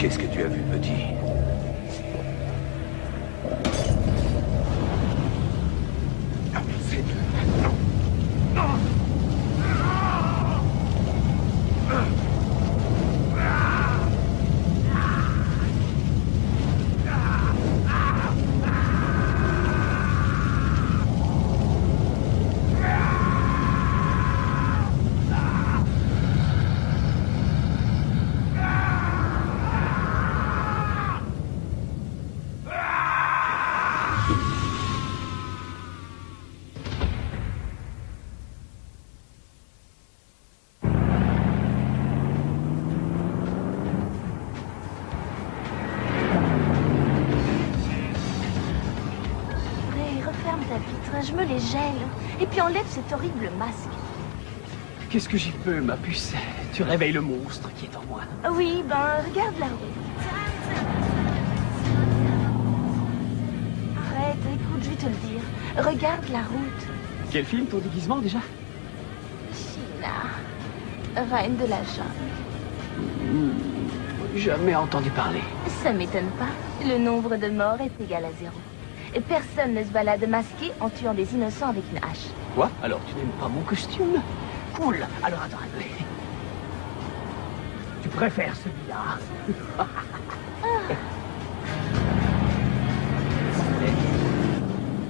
Qu'est-ce que tu as vu, petit? Non, c'est... Non. Non. Je me les gèle. Et puis enlève cet horrible masque. Qu'est-ce que j'y peux, ma puce? Tu réveilles le monstre qui est en moi. Oui, ben, regarde la route. Arrête, écoute, je vais te le dire. Regarde la route. Quel film, ton déguisement, déjà? China, reine de la jungle. Jamais entendu parler. Ça m'étonne pas. Le nombre de morts est égal à 0. Et personne ne se balade masqué en tuant des innocents avec une hache. Quoi? Alors tu n'aimes pas mon costume? Cool. Alors attends un peu. Tu préfères celui-là?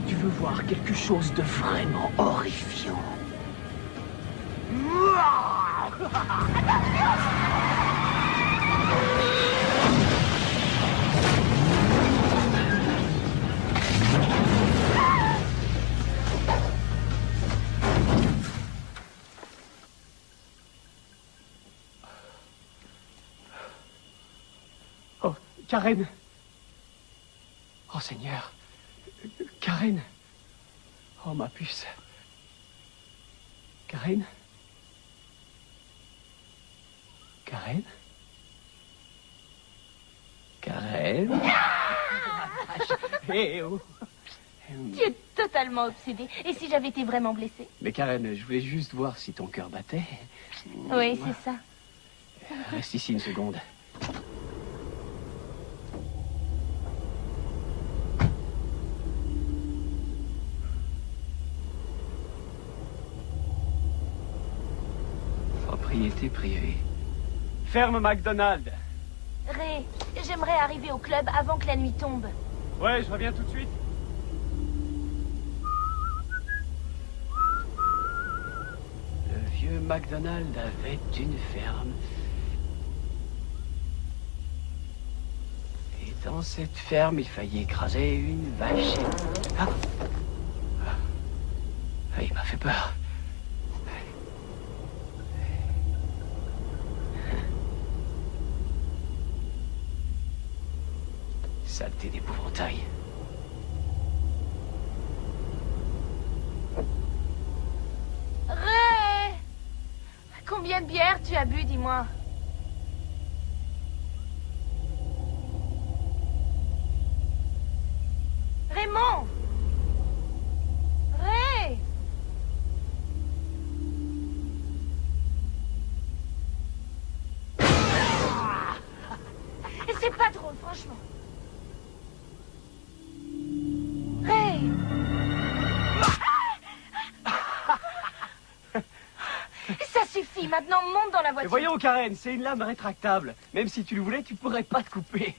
Tu veux voir quelque chose de vraiment horrifiant? Karen. Oh Seigneur. Karen. Oh ma puce. Karen. Karen. Karen. Hey, oh. Tu es totalement obsédé. Et si j'avais été vraiment blessée? Mais Karen, je voulais juste voir si ton cœur battait. Oui, c'est ça. Reste ici une seconde. Propriété privée. Ferme McDonald's. Ray, j'aimerais arriver au club avant que la nuit tombe. Ouais, je reviens tout de suite. Le vieux McDonald avait une ferme. Et dans cette ferme, il faillit écraser une vache. Ah, ah, il m'a fait peur. Saleté d'épouvantail. Ray! Combien de bières tu as bu, dis-moi? Raymond! Ray! Et c'est pas drôle, franchement. Ray! Ça suffit, maintenant monte dans la voiture. Mais voyons, Karen, c'est une lame rétractable. Même si tu le voulais, tu pourrais pas te couper.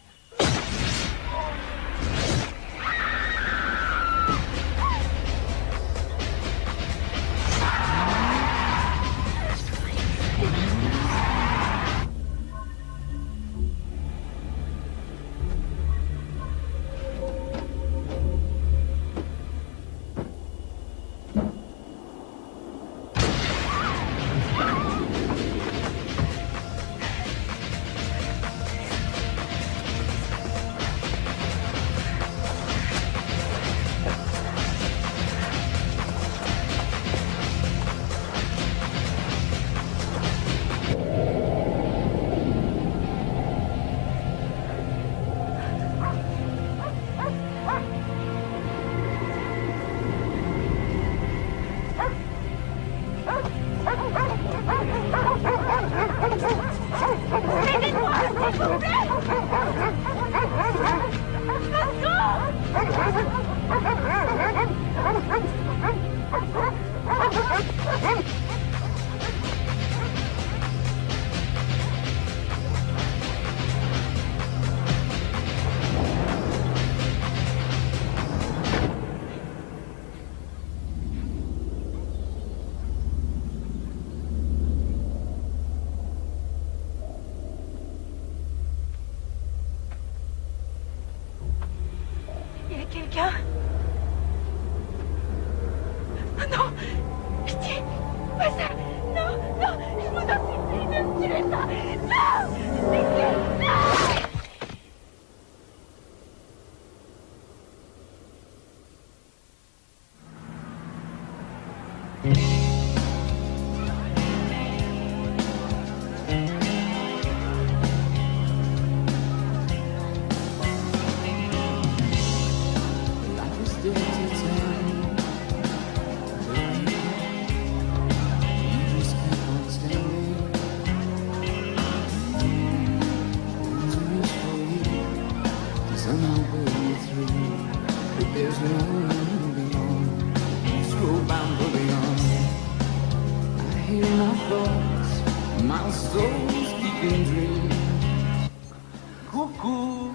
Quelqu'un? Oh non! Pitié! Pas ça! Non! Non! Je vous en supplie, ne me tuez pas! Non! Pitié! Non! Coucou.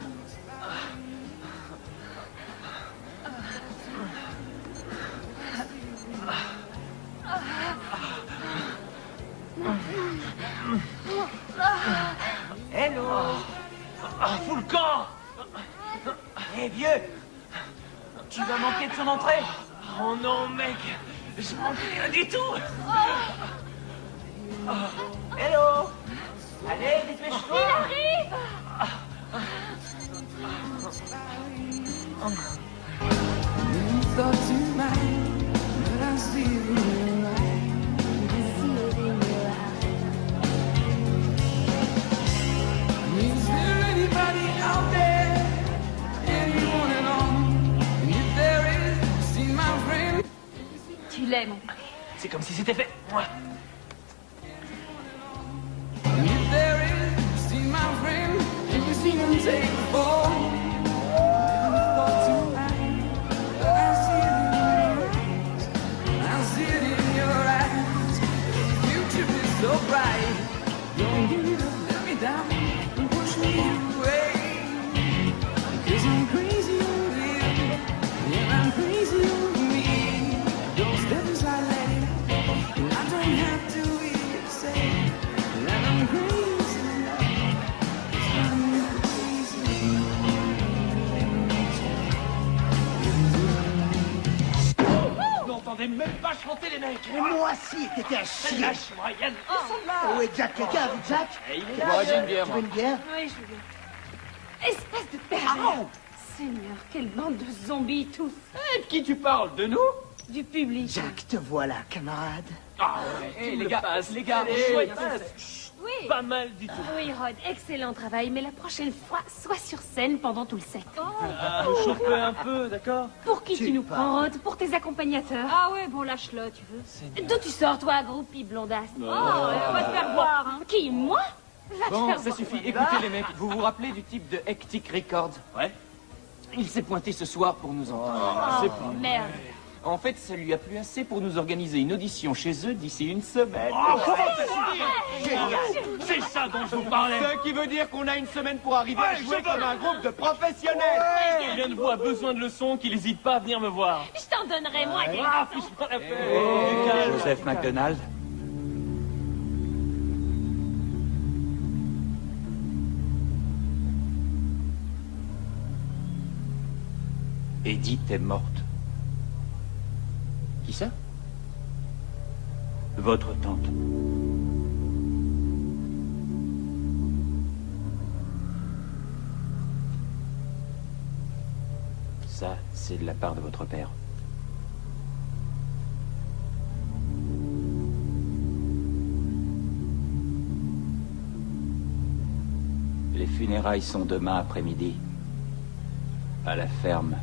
Hello. Fous le camp. Eh vieux, tu vas manquer de son entrée. Oh non, mec. Je manque rien du tout. Hello. Allez, dépêche-toi. Il arrive! Tu l'aimes. C'est comme si c'était fait. N'entendez même pas chanter les mecs. Mais moi si, t'étais un chien. Lâche-moi, Yann. Où est Jack? Quelqu'un a vu Jack? Il est Jack, là. J'ai une bière, tu moi. veux une bière? Oui, je veux. Espèce de pervers! Seigneur, quelle bande de zombies tous! De qui tu parles? De nous? Du public. Jack, te voilà, camarade. Ah ouais, les gars, chouette. Oui. Pas mal du tout. Oui, Rod, excellent travail, mais la prochaine fois, sois sur scène pendant tout le set. Me chauffer un peu, d'accord? Pour qui tu nous prends, Rod? Pour tes accompagnateurs? Ah ouais, bon, lâche-le, tu veux. D'où tu sors, toi, groupie blondasse? Oh, on va te faire voir, hein. Qui, moi? Va te Bon, faire ça voir. suffit. Écoutez les mecs, vous vous rappelez du type de Hectic Records? Ouais. Il s'est pointé ce soir pour nous entendre. Oh, merde. En fait, ça lui a plu assez pour nous organiser une audition chez eux d'ici une semaine. C'est ça dont je vous parlais. Ce qui veut dire qu'on a une semaine pour arriver à jouer comme un groupe de professionnels. Si l'un de vous a besoin de leçons, qu'il n'hésite pas à venir me voir. Je t'en donnerai, moi, des Ah, fiche-moi la paix. Joseph McDonald. Edith est morte. Qui ça? Votre tante. Ça, c'est de la part de votre père. Les funérailles sont demain après-midi. À la ferme.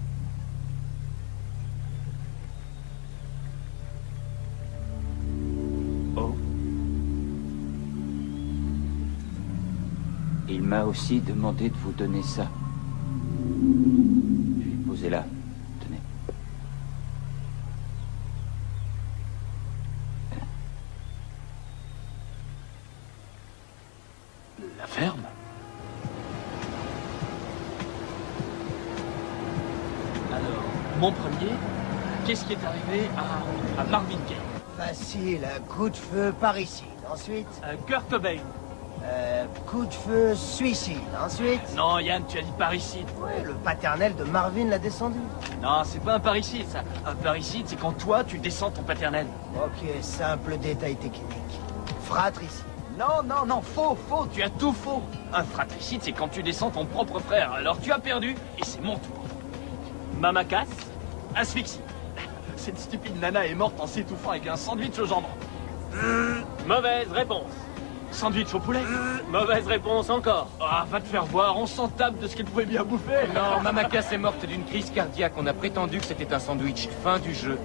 Oh. Il m'a aussi demandé de vous donner ça. Puis posez-la. Tenez. La ferme? Alors, mon premier, qu'est-ce qui est arrivé à Marvin Gaye? Facile, un coup de feu par ici. Ensuite, Kurt Cobain. Coup de feu, suicide. Ensuite, Non, Yann, tu as dit parricide. ouais, le paternel de Marvin l'a descendu. Non, c'est pas un parricide, ça. Un parricide, c'est quand toi, tu descends ton paternel. Ok, simple détail technique. Fratricide. Non, non, non, faux, faux, tu as tout faux. Un fratricide, c'est quand tu descends ton propre frère. Alors tu as perdu, et c'est mon tour. Mama casse, asphyxie. Cette stupide nana est morte en s'étouffant avec un sandwich au jambon. Mauvaise réponse. Sandwich au poulet. Mauvaise réponse encore. Ah, va te faire voir, on s'en tape de ce qu'elle pouvait bien bouffer. Non, Mamakas est morte d'une crise cardiaque. On a prétendu que c'était un sandwich. Fin du jeu.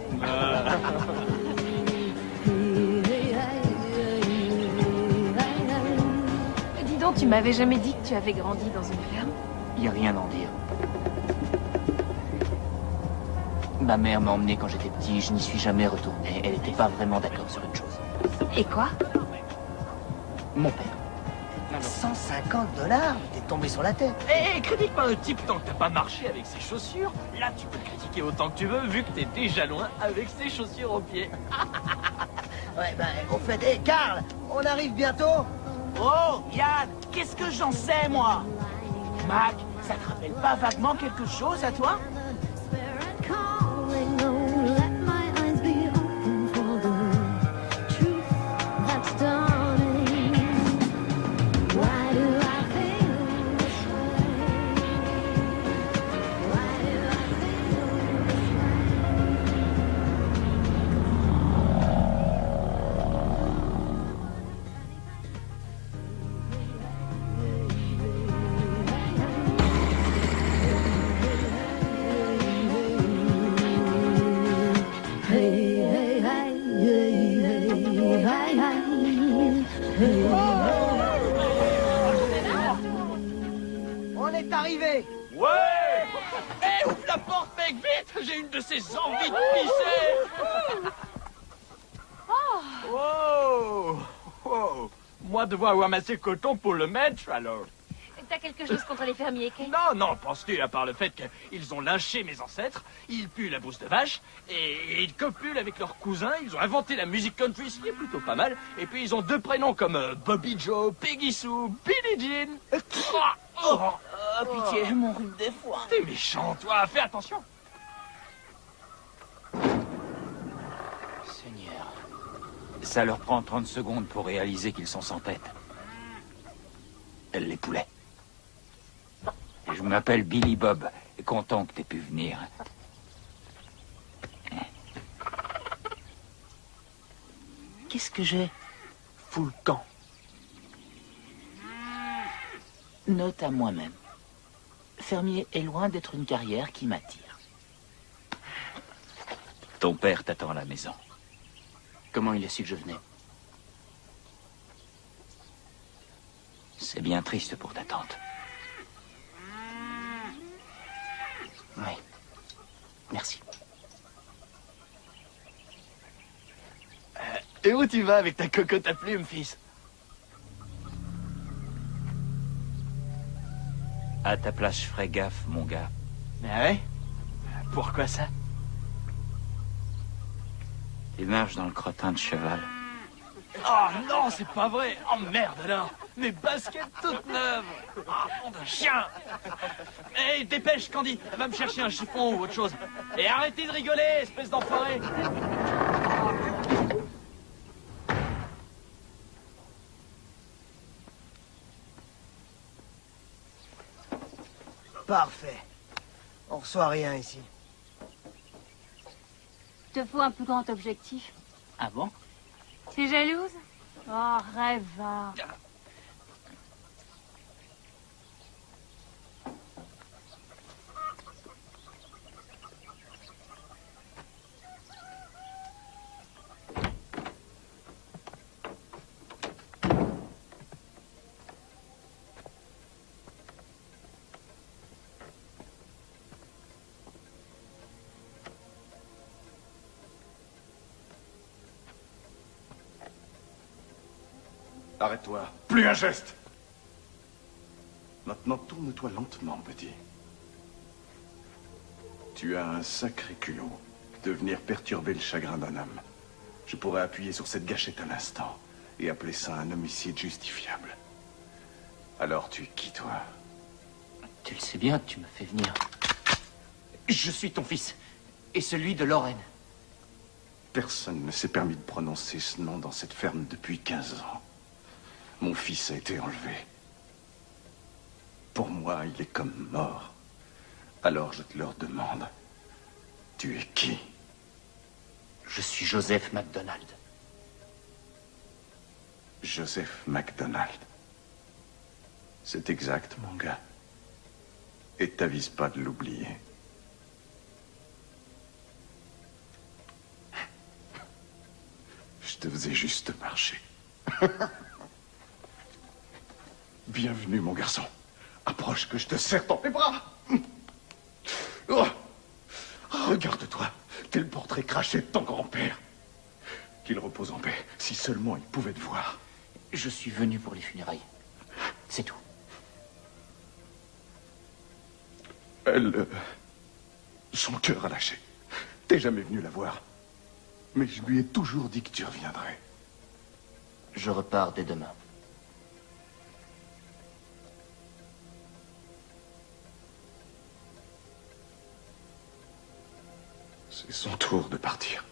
Dis donc, tu m'avais jamais dit que tu avais grandi dans une ferme? Y a rien à en dire. Ma mère m'a emmené quand j'étais petit, je n'y suis jamais retourné. Elle n'était pas vraiment d'accord sur une chose. Et quoi? Mon père. $150? T'es tombé sur la tête. Eh, critique pas un type tant que t'as pas marché avec ses chaussures. Là, tu peux le critiquer autant que tu veux, vu que t'es déjà loin avec ses chaussures aux pieds. Ouais, ben, au fait, hé, Karl, on arrive bientôt? Oh, Yann, qu'est-ce que j'en sais, moi? Mac, ça te rappelle pas vaguement quelque chose à toi? On est arrivé. Ouais. Eh, ouvre la porte, mec, vite. J'ai une de ces envies de pisser. Wow. Wow. Moi devoir ramasser le coton pour le mettre, alors. T'as quelque chose contre les fermiers, Kay? Non, non, penses-tu, à part le fait qu'ils ont lynché mes ancêtres, ils puent la bouse de vache, et ils copulent avec leurs cousins, ils ont inventé la musique country, ce qui est plutôt pas mal, et puis ils ont deux prénoms comme Bobby Joe, Peggy Sue, Billie Jean. Pitié, mon rhume des foins. T'es méchant, toi, fais attention. Seigneur. Ça leur prend 30 secondes pour réaliser qu'ils sont sans tête. Les poulets. Je m'appelle Billy Bob. Content que t'aies pu venir. Qu'est-ce que j'ai? Fous le camp. Note à moi-même. Fermier est loin d'être une carrière qui m'attire. Ton père t'attend à la maison. Comment il a su que je venais? C'est bien triste pour ta tante. Oui. Merci. Et où tu vas avec ta cocotte à plumes, fils? À ta place, je ferai gaffe, mon gars. Ah ouais? Pourquoi ça? Tu marches dans le crottin de cheval. Oh non, c'est pas vrai. Oh merde alors. Mes baskets toutes neuves. Ah, nom d'un chien. Hé, dépêche, Candy. Va me chercher un chiffon ou autre chose. Et arrêtez de rigoler, espèce d'enfoiré. Parfait. On reçoit rien ici. Te faut un plus grand objectif. Ah bon? T'es jalouse? Oh, rêveur. Arrête-toi. Plus un geste. Maintenant, tourne-toi lentement, petit. Tu as un sacré culot de venir perturber le chagrin d'un homme. Je pourrais appuyer sur cette gâchette à l'instant et appeler ça un homicide justifiable. Alors tu es qui, toi? Tu le sais bien, tu me fais venir. Je suis ton fils. Et celui de Lorraine. Personne ne s'est permis de prononcer ce nom dans cette ferme depuis 15 ans. Mon fils a été enlevé. Pour moi, il est comme mort. Alors je te leur demande, tu es qui? Je suis Joseph MacDonald. Joseph MacDonald. C'est exact, mon gars. Et t'avise pas de l'oublier. Je te faisais juste marcher. Bienvenue, mon garçon. Approche que je te serre dans mes bras. Oh. Regarde-toi. T'es le portrait craché de ton grand-père. Qu'il repose en paix. Si seulement il pouvait te voir. Je suis venu pour les funérailles. C'est tout. Son cœur a lâché. T'es jamais venu la voir. Mais je lui ai toujours dit que tu reviendrais. Je repars dès demain. C'est son tour de partir.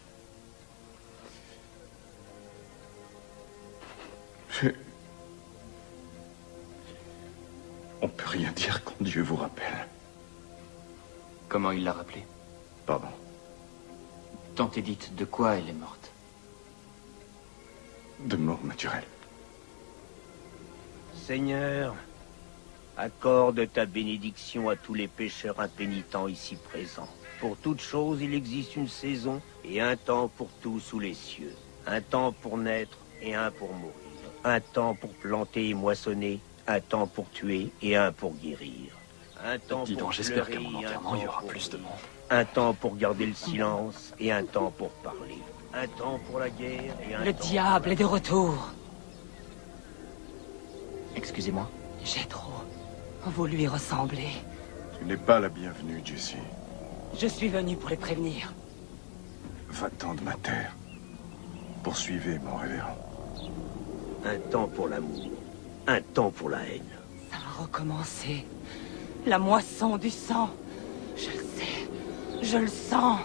On peut rien dire quand Dieu vous rappelle. Comment il l'a rappelé? Pardon. Tant Édith, de quoi elle est morte? De mort naturelle. Seigneur, accorde ta bénédiction à tous les pécheurs impénitents ici présents. Pour toute chose, il existe une saison et un temps pour tout sous les cieux. Un temps pour naître et un pour mourir. Un temps pour planter et moissonner, un temps pour tuer et un pour guérir. Un temps Dis donc, pour j'espère pleurer qu'à mon et un enterrement, il y temps aura pour plus de rire. monde. Un temps pour garder le silence et un temps pour parler. Un temps pour la guerre et un Le temps diable est de retour. Excusez-moi. J'ai trop voulu y ressembler. Tu n'es pas la bienvenue, Jessie. Je suis venu pour les prévenir. Va-t'en de ma terre. Poursuivez, mon révérend. Un temps pour l'amour, un temps pour la haine. Ça va recommencer. La moisson du sang. Je le sais. Je le sens.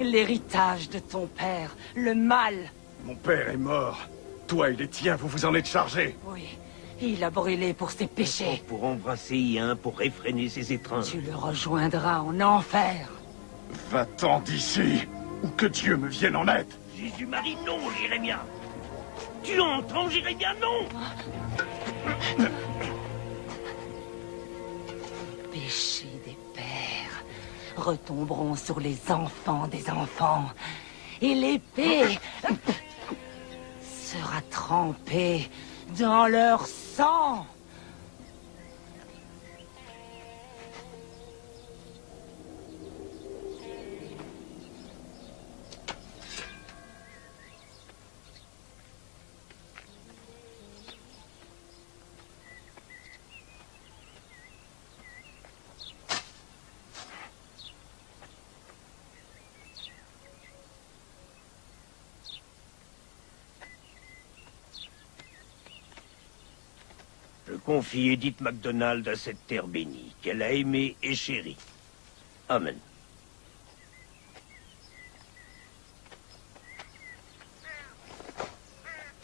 L'héritage de ton père. Le mal. Mon père est mort. Toi et les tiens, vous vous en êtes chargés. Oui. Il a brûlé pour ses Un temps péchés. pour embrasser et un pour réfréner ses étreintes. Tu le rejoindras en enfer. Va-t'en d'ici, ou que Dieu me vienne en aide. Jésus-Marie, non, Jérémia. Tu entends, Jérémia, non. Péchés des pères retomberont sur les enfants des enfants. Et l'épée sera trempée dans leur sang. Je confie Edith MacDonald à cette terre bénie, qu'elle a aimée et chérie. Amen.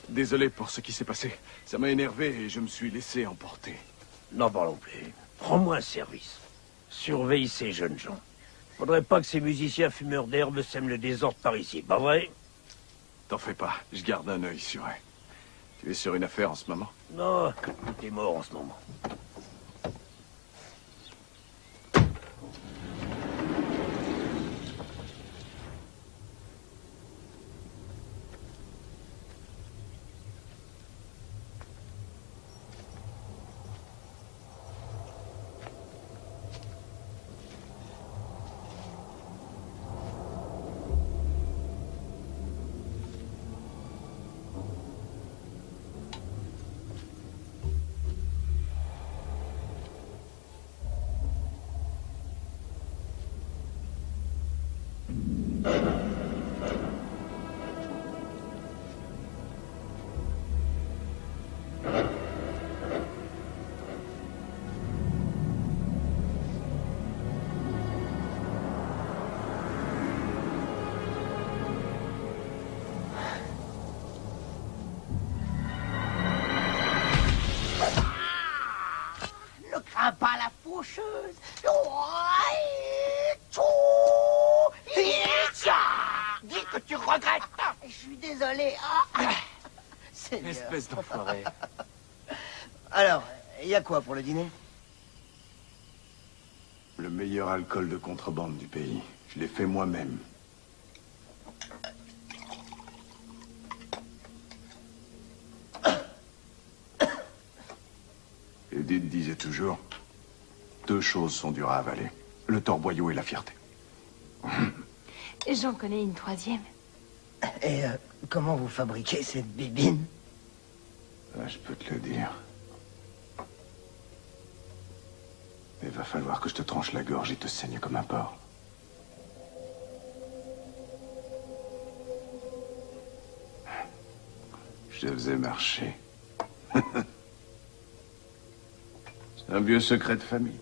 Désolé pour ce qui s'est passé. Ça m'a énervé et je me suis laissé emporter. N'en parlons plus. Rends-moi un service. Surveille ces jeunes gens. Faudrait pas que ces musiciens fumeurs d'herbe sèment le désordre par ici, pas vrai? T'en fais pas, je garde un œil sur elle. Tu es sur une affaire en ce moment? Non, t'es mort en ce moment. faucheuse. Dis que tu regrettes. Je suis désolé. Seigneur. Espèce d'enfoiré. Alors, il y a quoi pour le dîner? Le meilleur alcool de contrebande du pays. Je l'ai fait moi-même. Edith disait toujours, 2 choses sont dures à avaler. Le torboyau et la fierté. J'en connais une 3e. Et comment vous fabriquez cette bibine? Je peux te le dire. Il va falloir que je te tranche la gorge et te saigne comme un porc. Je te faisais marcher. C'est un vieux secret de famille.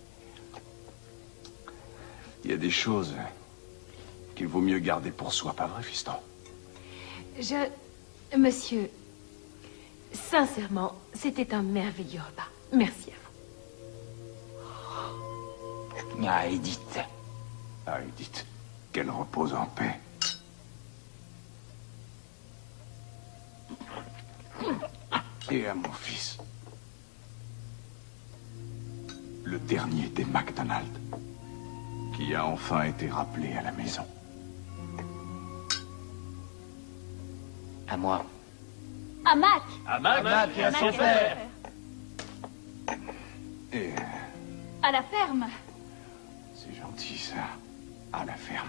Il y a des choses qu'il vaut mieux garder pour soi, pas vrai, fiston? Monsieur, sincèrement, c'était un merveilleux repas. Merci à vous. Ah, Edith. Ah, Edith, qu'elle repose en paix. Et à mon fils. Le dernier des McDonald's, qui a enfin été rappelé à la maison. À moi. À Mac. À Mac et à son père. Et À la ferme. c'est gentil, ça. À la ferme.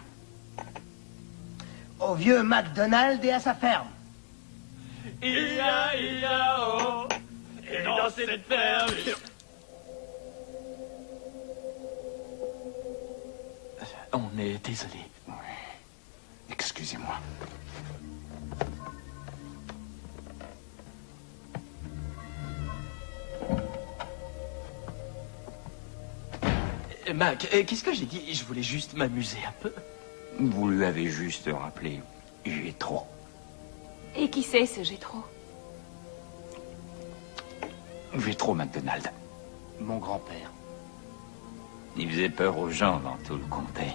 Au vieux McDonald et à sa ferme. I-A-I-A-O. Et dans cette ferme... On est désolé. Oui. Excusez-moi. Mac, qu'est-ce que j'ai dit? Je voulais juste m'amuser un peu. Vous lui avez juste rappelé, j'ai trop. Et qui c'est ce j'ai trop? J'ai trop McDonald. Mon grand-père. Il faisait peur aux gens dans tout le comté.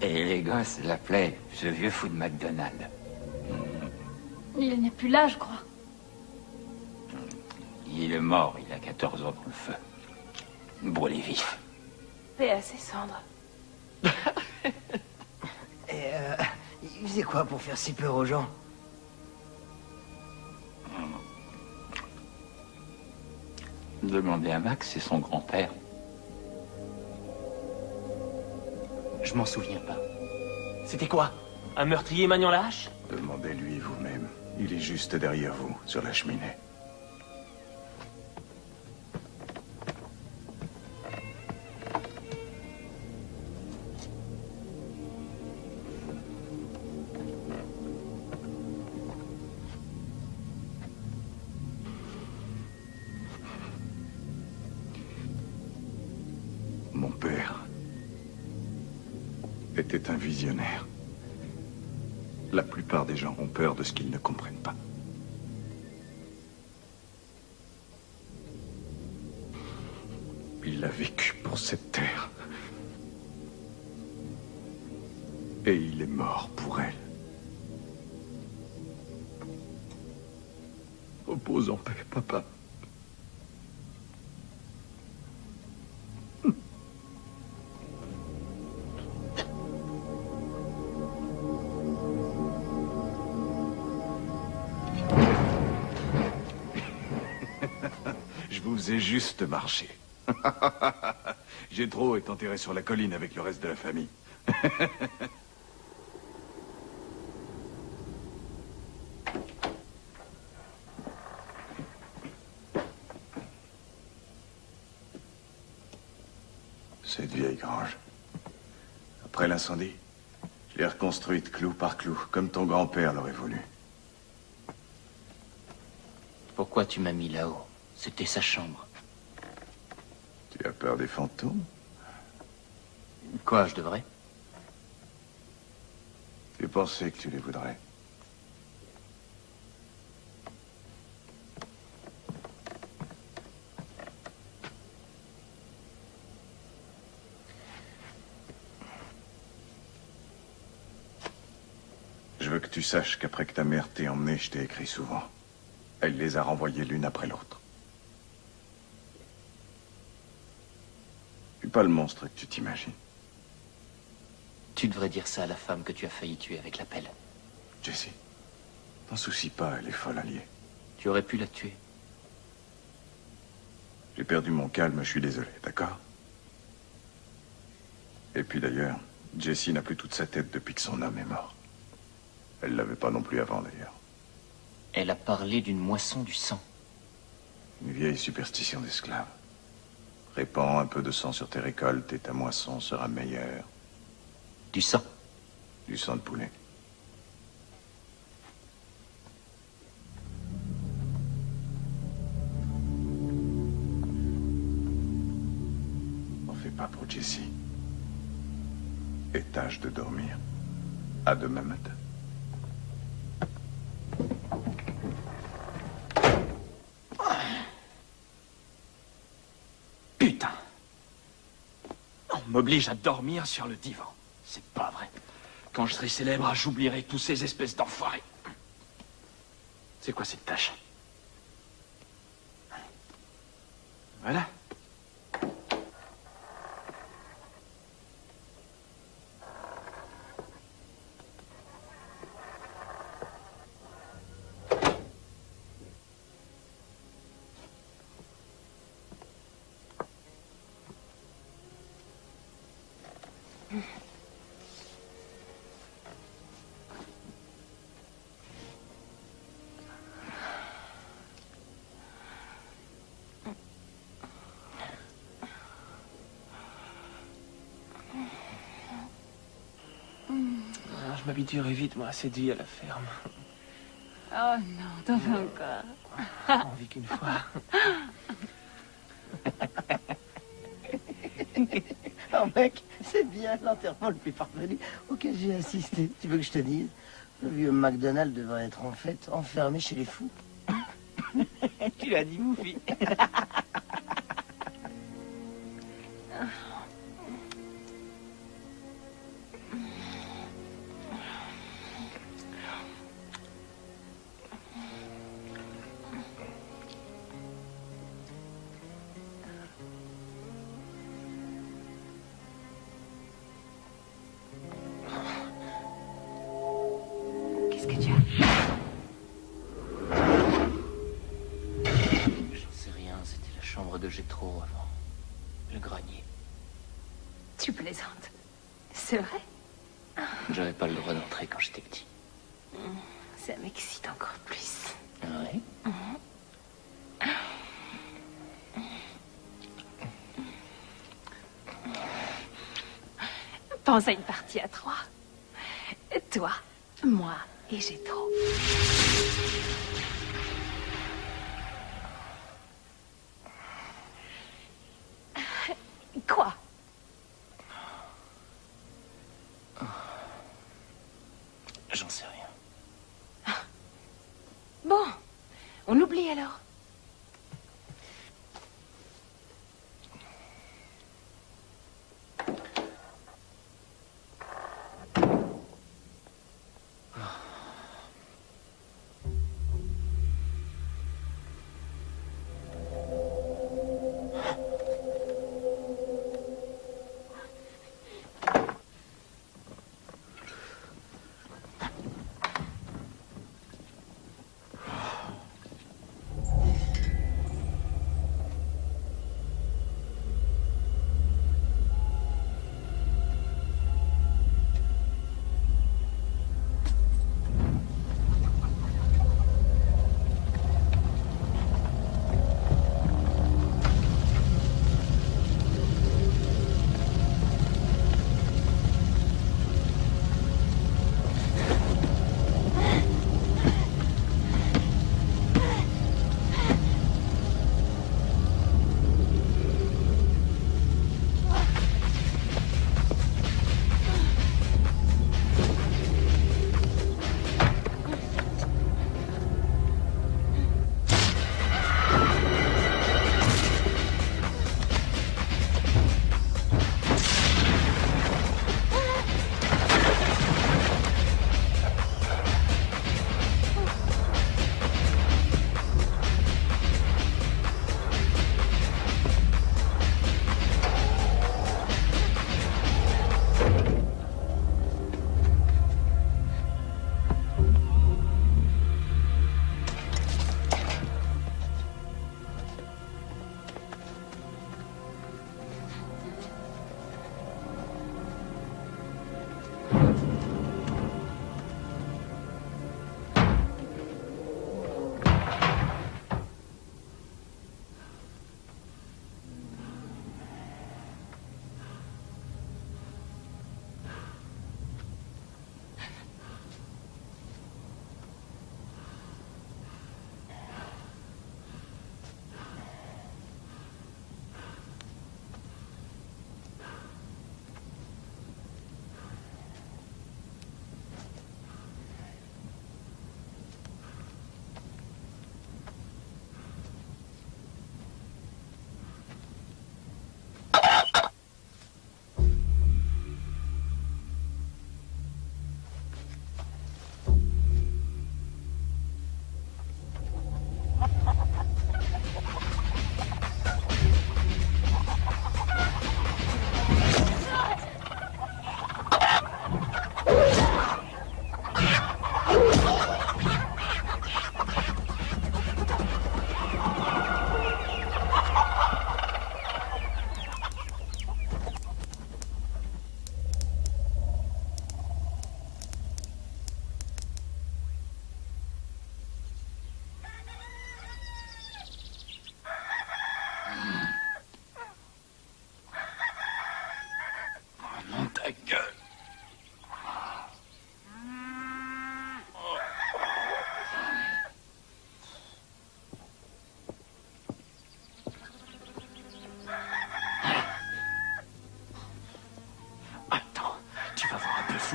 Et les gosses l'appelaient ce vieux fou de McDonald. Il n'est plus là, je crois. Il est mort il a 14 ans dans le feu. Brûlé vif. Paix à ses cendres. Et il faisait quoi pour faire si peur aux gens? Demandez à Max, c'est son grand-père. Je m'en souviens pas. C'était quoi? Un meurtrier maniant la hache? Demandez-lui vous-même. Il est juste derrière vous, sur la cheminée. Mon père était un visionnaire. La plupart des gens ont peur de ce qu'ils ne comprennent pas. Il a vécu pour cette terre. Et il est mort pour elle. Repose en paix, papa. Je vous ai juste marché. Jétro est enterré sur la colline avec le reste de la famille. Cette vieille grange. Après l'incendie, je l'ai reconstruite clou par clou, comme ton grand-père l'aurait voulu. Pourquoi tu m'as mis là-haut? C'était sa chambre. Tu as peur des fantômes? Quoi, je devrais? Tu pensais que tu les voudrais. Je veux que tu saches qu'après que ta mère t'ait emmené, je t'ai écrit souvent. Elle les a renvoyés l'une après l'autre. Je suis pas le monstre que tu t'imagines. Tu devrais dire ça à la femme que tu as failli tuer avec la pelle. Jessie, t'en soucie pas, elle est folle alliée. Tu aurais pu la tuer. J'ai perdu mon calme, je suis désolé, d'accord? Et puis d'ailleurs, Jessie n'a plus toute sa tête depuis que son homme est mort. Elle l'avait pas non plus avant, d'ailleurs. Elle a parlé d'une moisson du sang. Une vieille superstition d'esclave. Répands un peu de sang sur tes récoltes et ta moisson sera meilleure. Du sang? Du sang de poulet. N'en fais pas pour Jessie. Et tâche de dormir. À demain matin. Putain! On m'oblige à dormir sur le divan. C'est pas vrai. Quand je serai célèbre, j'oublierai tous ces espèces d'enfoirés. C'est quoi cette tâche? Voilà. Je m'habituerai vite, moi, à cette vie à la ferme. Oh non, t'en fais encore. On vit qu'une fois. Oh mec, c'est bien l'enterrement le plus parvenu auquel j'ai assisté. Tu veux que je te dise? Le vieux McDonald devrait être en fait enfermé chez les fous. Tu l'as dit, Moufi. Qu'est-ce que tu as? J'en sais rien, c'était la chambre de Jétro avant. Le grenier. Tu plaisantes. C'est vrai? J'avais pas le droit d'entrer quand j'étais petit. Ça m'excite encore plus. Ah ouais? Pense à une partie à 3. Toi, moi et Jétro. Quoi? J'en sais rien. Bon, on oublie alors.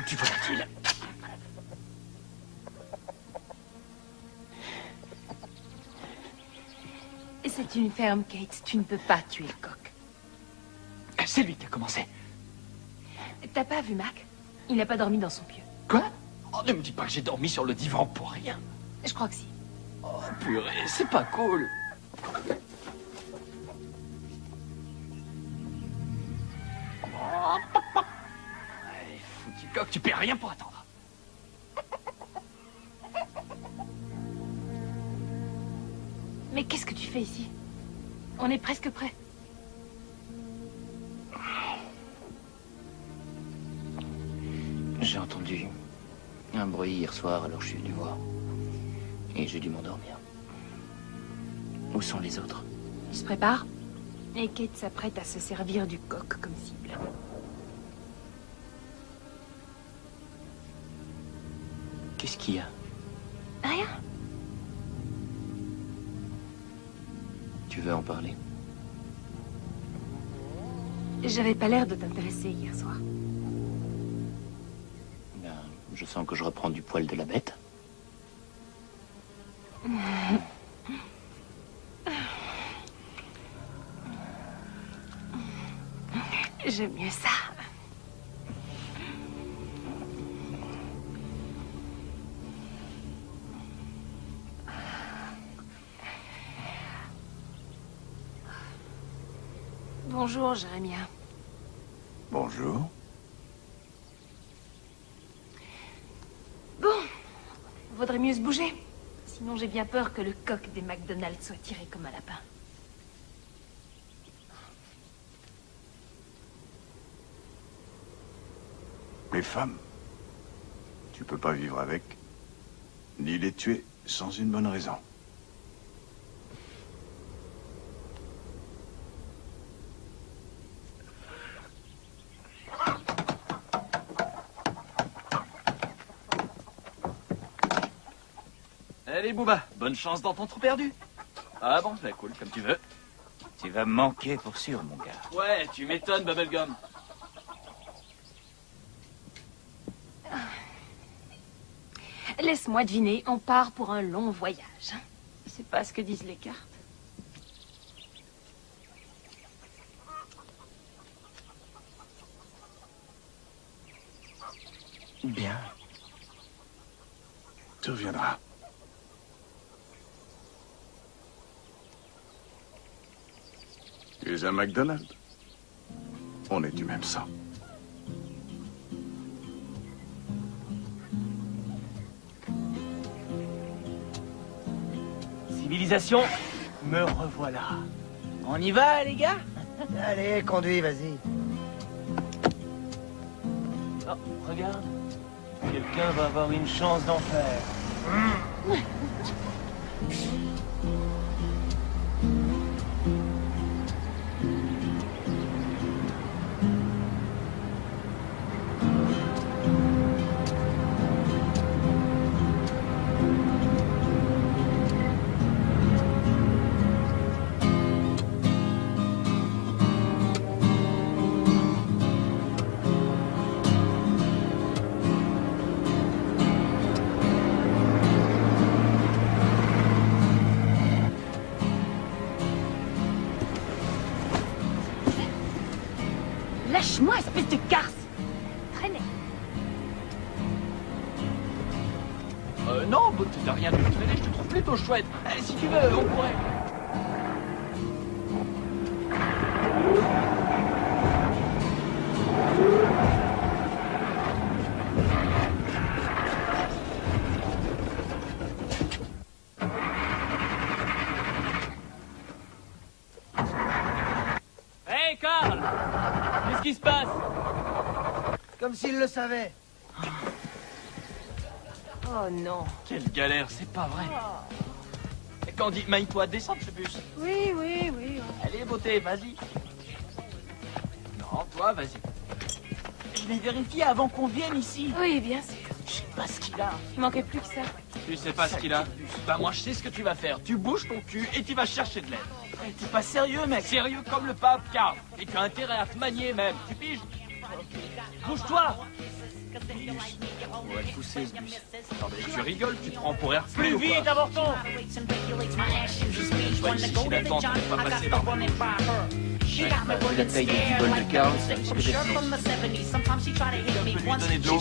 foutu volatile. C'est une ferme, Kate. Tu ne peux pas tuer le coq. C'est lui qui a commencé. T'as pas vu Mac? Il n'a pas dormi dans son pieu. Quoi? Oh, ne me dis pas que j'ai dormi sur le divan pour rien. Je crois que si. Oh, purée, c'est pas cool. Allez, foutu coq, tu paies rien pour attendre. Mais qu'est-ce que tu fais ici? On est presque prêt. J'ai entendu un bruit hier soir, alors je suis venu voir. Et j'ai dû m'endormir. Où sont les autres? Ils se préparent. Et Kate s'apprête à se servir du coq comme cible. Qu'est-ce qu'il y a? Rien. Tu veux en parler? J'avais pas l'air de t'intéresser hier soir. Ben, je sens que je reprends du poil de la bête. J'aime mieux ça. Bonjour, Jérémia. Bonjour. Bon, vaudrait mieux se bouger. Sinon, j'ai bien peur que le coq des McDonald's soit tiré comme un lapin. Les femmes, tu peux pas vivre avec, ni les tuer sans une bonne raison. Allez, Booba, bonne chance dans ton trou perdu. Ah bon, bah cool, comme tu veux. Tu vas me manquer pour sûr, mon gars. Ouais, tu m'étonnes, Bubblegum. Laisse-moi deviner, on part pour un long voyage. C'est pas ce que disent les cartes. Bien. Tu reviendras. Tu es un McDonald's. On est du même sang. Civilisation, me revoilà. On y va, les gars? Allez, conduis, vas-y. Oh, regarde. Quelqu'un va avoir une chance d'en faire. Lâche-moi, espèce de garce! Traînez! Non, bah, t'as rien de traîner, je te trouve plutôt chouette. Allez, si tu veux, on pourrait. Hey, Carl! Qu'est-ce qui se passe? Comme s'il le savait. Oh non. Quelle galère, c'est pas vrai. Et Candy, maille-toi, descends de ce bus. Oui, oui, oui. Allez, beauté, vas-y. Non, toi, vas-y. Je vais vérifier avant qu'on vienne ici. Oui, bien sûr. Je sais pas ce qu'il a. Il manquait plus que ça. Tu sais pas ce qu'il a? Bah moi, je sais ce que tu vas faire. Tu bouges ton cul et tu vas chercher de l'aide. Hey, t'es pas sérieux, mec? Sérieux comme le pape, Carl. Et tu as intérêt à te manier même. Tu piges? Bouge-toi! bus. On va le pousser, ce bus. Attendez, tu rigoles, tu te prends pour Hercule Plus ou quoi? vite, avorton! Bah, ici, l'attente, on va pas passer là. Vu la taille du bol de carrosse, ça risque d'être long. Tu peux lui donner de l'eau.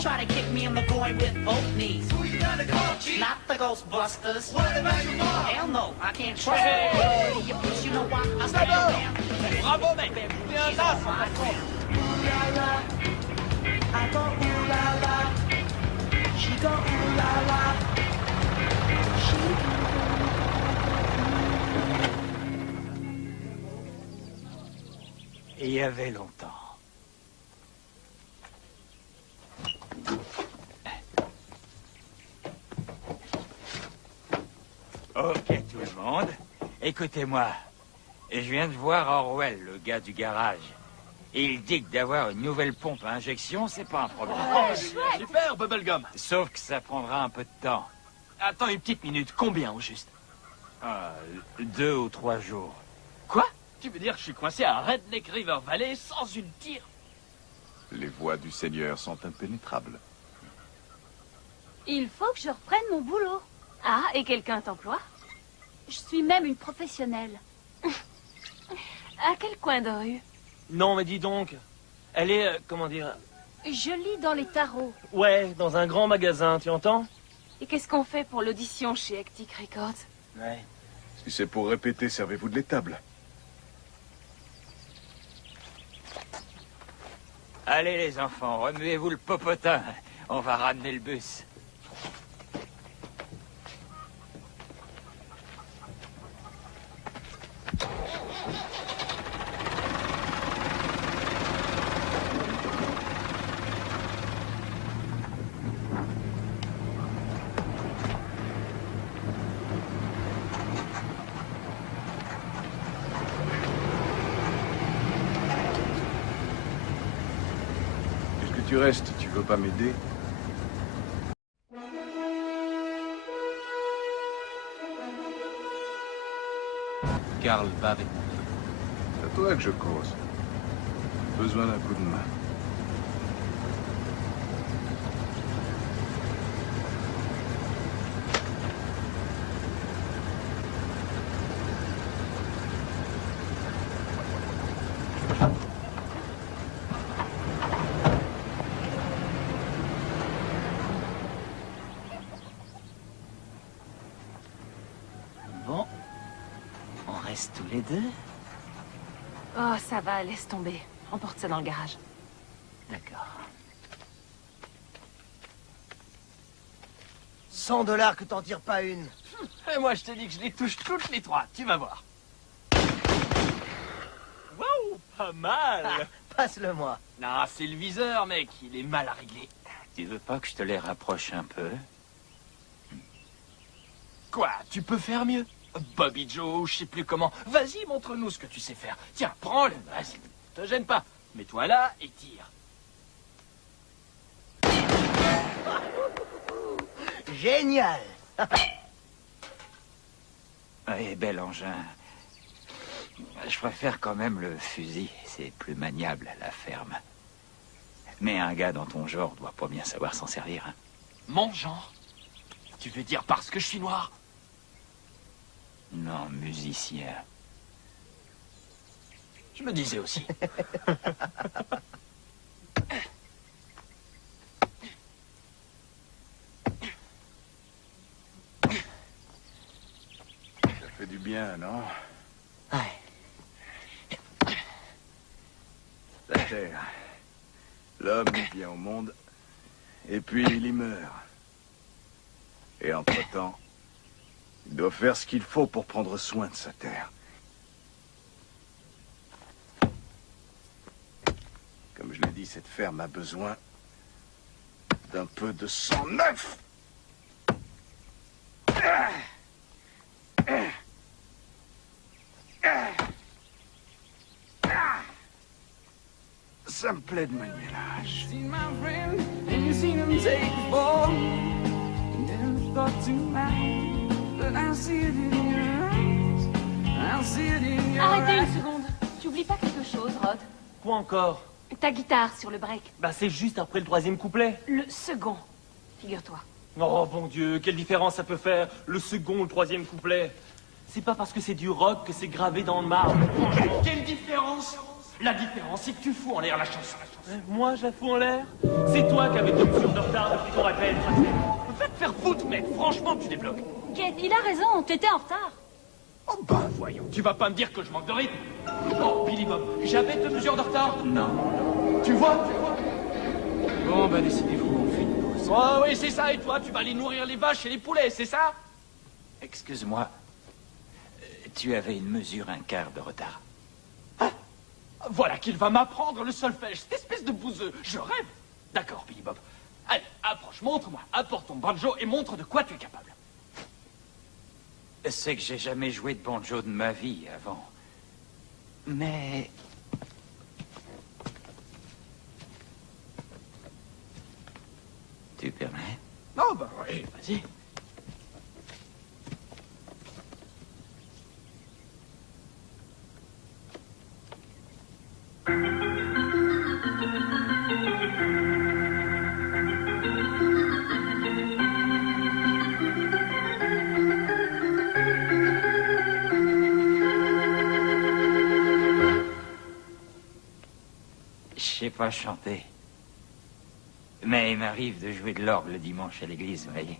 Bravo, mec! T'es un as, en fait. Il y avait longtemps. Ok, tout le monde, écoutez-moi. Je viens de voir Orwell, le gars du garage. Il dit que d'avoir une nouvelle pompe à injection, c'est pas un problème. Oh, super, Bubblegum. Sauf que ça prendra un peu de temps. Attends une petite minute, combien au juste? 2 ou 3 jours. Quoi? Tu veux dire que je suis coincé à Redneck River Valley sans une tire? Les voies du Seigneur sont impénétrables. Il faut que je reprenne mon boulot. Ah, et quelqu'un t'emploie? Je suis même une professionnelle. À quel coin de rue? Non, mais dis donc. Elle est, comment dire... Je lis dans les tarots. Ouais, dans un grand magasin, tu entends? Et qu'est-ce qu'on fait pour l'audition chez Hectic Records? Ouais. Si c'est pour répéter, servez-vous de l'étable. Allez les enfants, remuez-vous le popotin. On va ramener le bus. Tu restes, tu veux pas m'aider? Carl va avec moi. C'est à toi que je cause. Besoin d'un coup de main. Bon, on reste tous les deux. Oh, ça va, laisse tomber. Emporte ça dans le garage. D'accord. $100 que t'en tires pas une. Et moi, je t'ai dit que je les touche toutes les trois. Tu vas voir. Waouh, pas mal. Ah, passe-le-moi. Non, c'est le viseur, mec. Il est mal à régler. Tu veux pas que je te les rapproche un peu? Quoi? Tu peux faire mieux? Bobby Joe, je sais plus comment. Vas-y, montre-nous ce que tu sais faire. Tiens, prends-le. Vas-y, te gêne pas. Mets-toi là et tire. Génial. Oui, bel engin. Je préfère quand même le fusil. C'est plus maniable, la ferme. Mais un gars dans ton genre doit pas bien savoir s'en servir. Hein. Mon genre? Tu veux dire parce que je suis noir? Non, musicien. Je me disais aussi. Ça fait du bien, non? Ouais. La Terre. L'homme il vient au monde, et puis il y meurt. Et entre-temps, il doit faire ce qu'il faut pour prendre soin de sa terre. Comme je l'ai dit, cette ferme a besoin d'un peu de sang neuf. Ça me plaît de manier l'âge. Arrêtez une seconde. Tu oublies pas quelque chose, Rod? Quoi encore? Ta guitare sur le break. Bah c'est juste après le troisième couplet. Le second, figure-toi. Oh bon Dieu, quelle différence ça peut faire, le second ou le troisième couplet? C'est pas parce que c'est du rock que c'est gravé dans le marbre. Franchement, quelle différence? La différence, c'est que tu fous en l'air la chanson. Moi, je la fous en l'air? C'est toi qui avais 2 mesures de retard depuis qu'on répète. Va te faire foutre, mec. Franchement, tu débloques. Kate, il a raison, t'étais en retard. Oh ben voyons, tu vas pas me dire que je manque de rythme. Oh, Billy Bob, j'avais 2 mesures de retard? Non. Tu vois? Bon, bah décidez-vous, on fait une pause. Oh oui, c'est ça, et toi, tu vas aller nourrir les vaches et les poulets, c'est ça? Excuse-moi. Tu avais une mesure un quart de retard. Voilà qu'il va m'apprendre le solfège, cette espèce de bouseux. Je rêve. D'accord, Billy Bob. Allez, approche, montre-moi. Apporte ton banjo et montre de quoi tu es capable. C'est que j'ai jamais joué de banjo de ma vie avant. Mais... Tu permets? Oh, bah oui, vas-y. Je sais pas chanter. Mais il m'arrive de jouer de l'orgue le dimanche à l'église, vous voyez.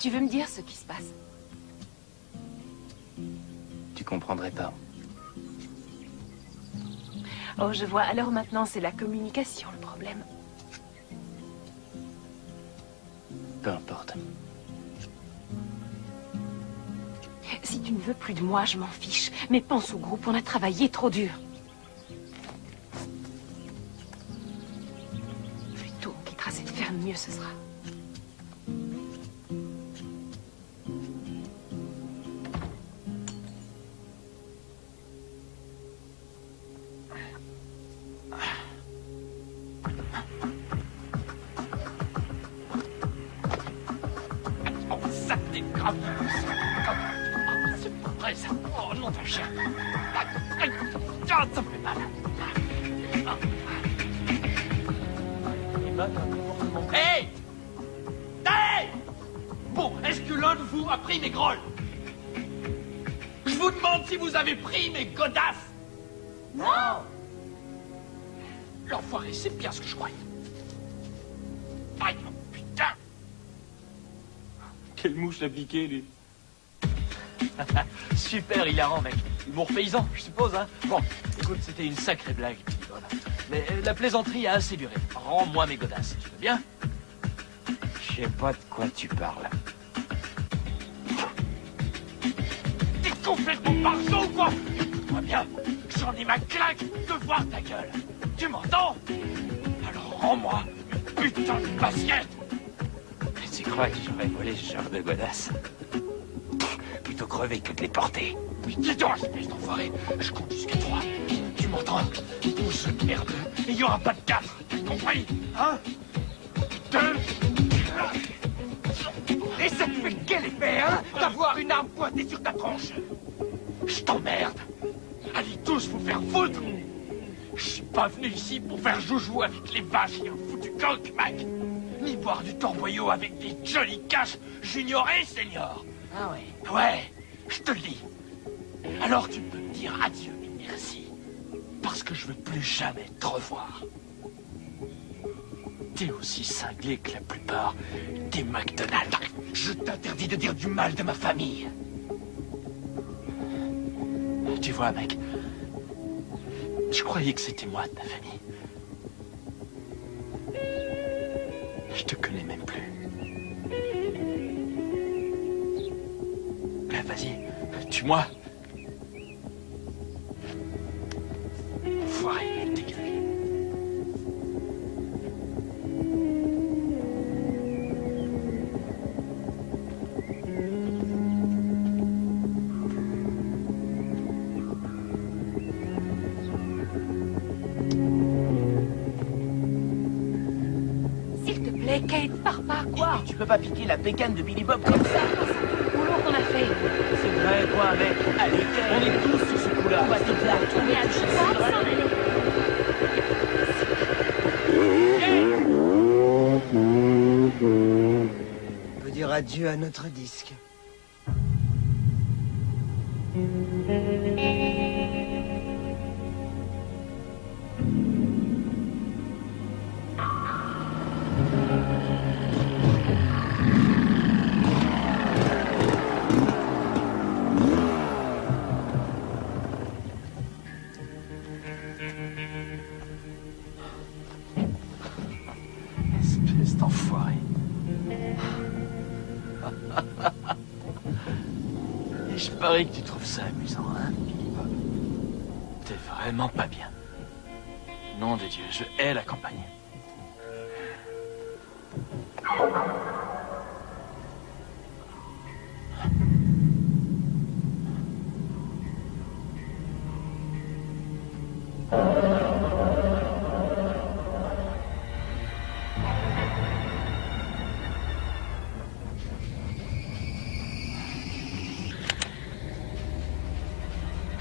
Tu veux me dire ce qui se passe? Tu comprendrais pas. Oh, je vois. Alors maintenant, c'est la communication, le problème. Peu importe. Si tu ne veux plus de moi, je m'en fiche. Mais pense au groupe, on a travaillé trop dur. Plus tôt on quittera cette ferme, mieux ce sera. Hey! Hey! Bon, est-ce que l'un de vous a pris mes grolles? Je vous demande si vous avez pris mes godasses! Non! L'enfoiré, c'est bien ce que je croyais. Aïe, putain! Quelle mouche l'a piqué, lui? Super hilarant, mec. Humour paysan, je suppose, hein. Bon, écoute, c'était une sacrée blague. Mais la plaisanterie a assez duré. Rends-moi mes godasses, tu veux bien? Je sais pas de quoi tu parles. T'es complètement barjo ou quoi? Écoute-moi bien, j'en ai ma claque de voir ta gueule. Tu m'entends? Alors rends-moi une putain de basket. Tu crois que j'aurais volé ce genre de godasse? Plutôt crever que de les porter. Dis-toi, espèce d'enfoiré, je compte jusqu'à 3. Tu m'entends? 12 merdeux, et il n'y aura pas de 4. T'as compris? Hein? 2. Et ça te fait quel effet, hein? D'avoir une arme pointée sur ta tronche? Je t'emmerde. Allez tous vous faire foutre. Je suis pas venu ici pour faire joujou avec les vaches et un foutu coq, mec. Ni boire du torboyau avec des Johnny Cash junior et senior. Ah ouais? Ouais, je te le dis. Alors tu peux me dire adieu et merci. Parce que je veux plus jamais te revoir. T'es aussi cinglé que la plupart des McDonald's. Je t'interdis de dire du mal de ma famille. Tu vois, mec, je croyais que c'était moi de ta famille. Je te connais même plus. Vas-y, tue-moi. Enfoiré, dégage. Kate, pars pas, quoi? Tu peux pas piquer la bécane de Billy Bob comme ça. Le boulot qu'on a fait. C'est vrai, quoi, mec. Allez, Kate. On est tous sur ce coup-là. On va te faire tourner à tout ça. On peut dire adieu à notre disque. Espèce d'enfoiré. Et je parie que tu trouves ça amusant, hein, Billy Bob. T'es vraiment pas bien. Nom de Dieu, je hais la campagne.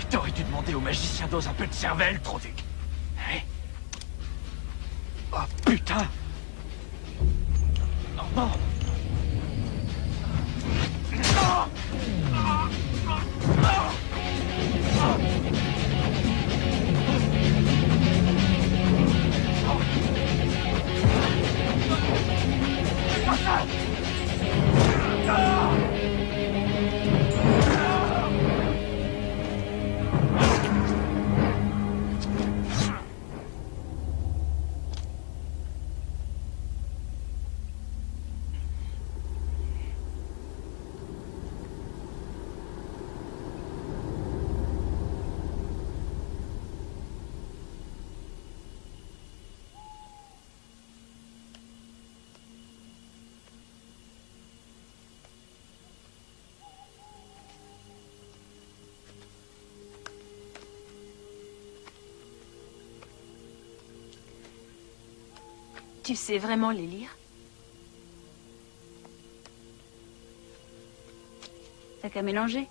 T'aurais dû demander au magicien d'Oz un peu de cervelle, Troduc. Hein? Oh, putain! Oh, non! Tu sais vraiment les lire? T'as qu'à mélanger.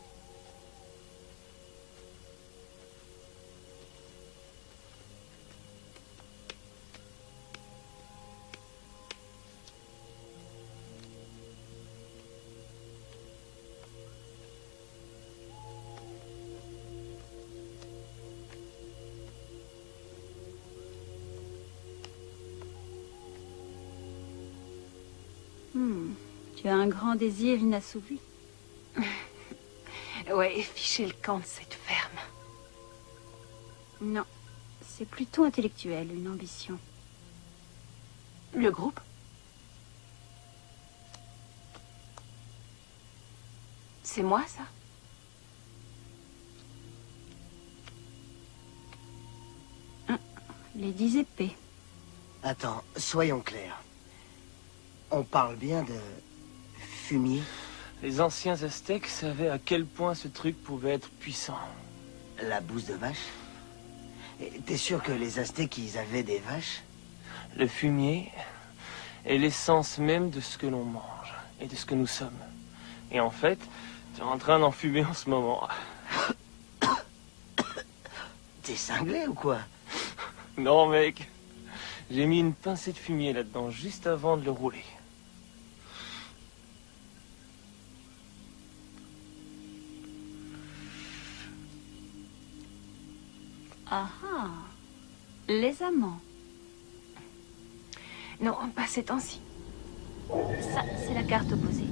Tu as un grand désir inassouvi. Ouais, ficher le camp de cette ferme. Non, c'est plutôt intellectuel, une ambition. Le groupe? C'est moi, ça? Les 10 épées. Attends, soyons clairs. On parle bien de fumier? Les anciens Aztèques savaient à quel point ce truc pouvait être puissant. La bouse de vache? Et t'es sûr que les Aztèques, ils avaient des vaches? Le fumier est l'essence même de ce que l'on mange et de ce que nous sommes. Et en fait, tu es en train d'en fumer en ce moment. T'es cinglé ou quoi? Non, mec. J'ai mis une pincée de fumier là-dedans juste avant de le rouler. Ah ah, les amants. Non, pas ces temps-ci. Ça, c'est la carte opposée.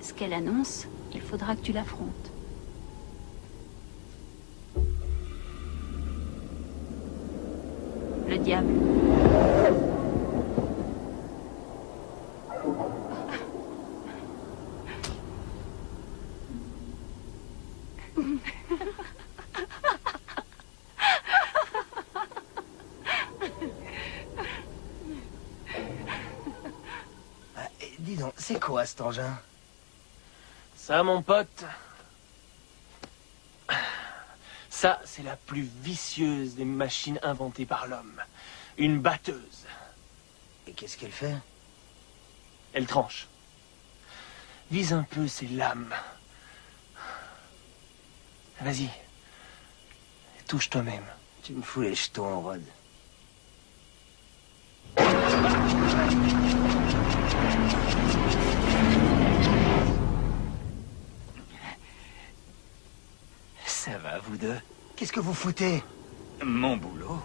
Ce qu'elle annonce, il faudra que tu l'affrontes. Le diable. Dis donc, c'est quoi cet engin? Ça, mon pote, ça, c'est la plus vicieuse des machines inventées par l'homme. Une batteuse. Et qu'est-ce qu'elle fait? Elle tranche. Vise un peu ses lames. Vas-y. Touche toi-même. Tu me fous les jetons, Rod. Ça va, vous deux? Qu'est-ce que vous foutez? Mon boulot?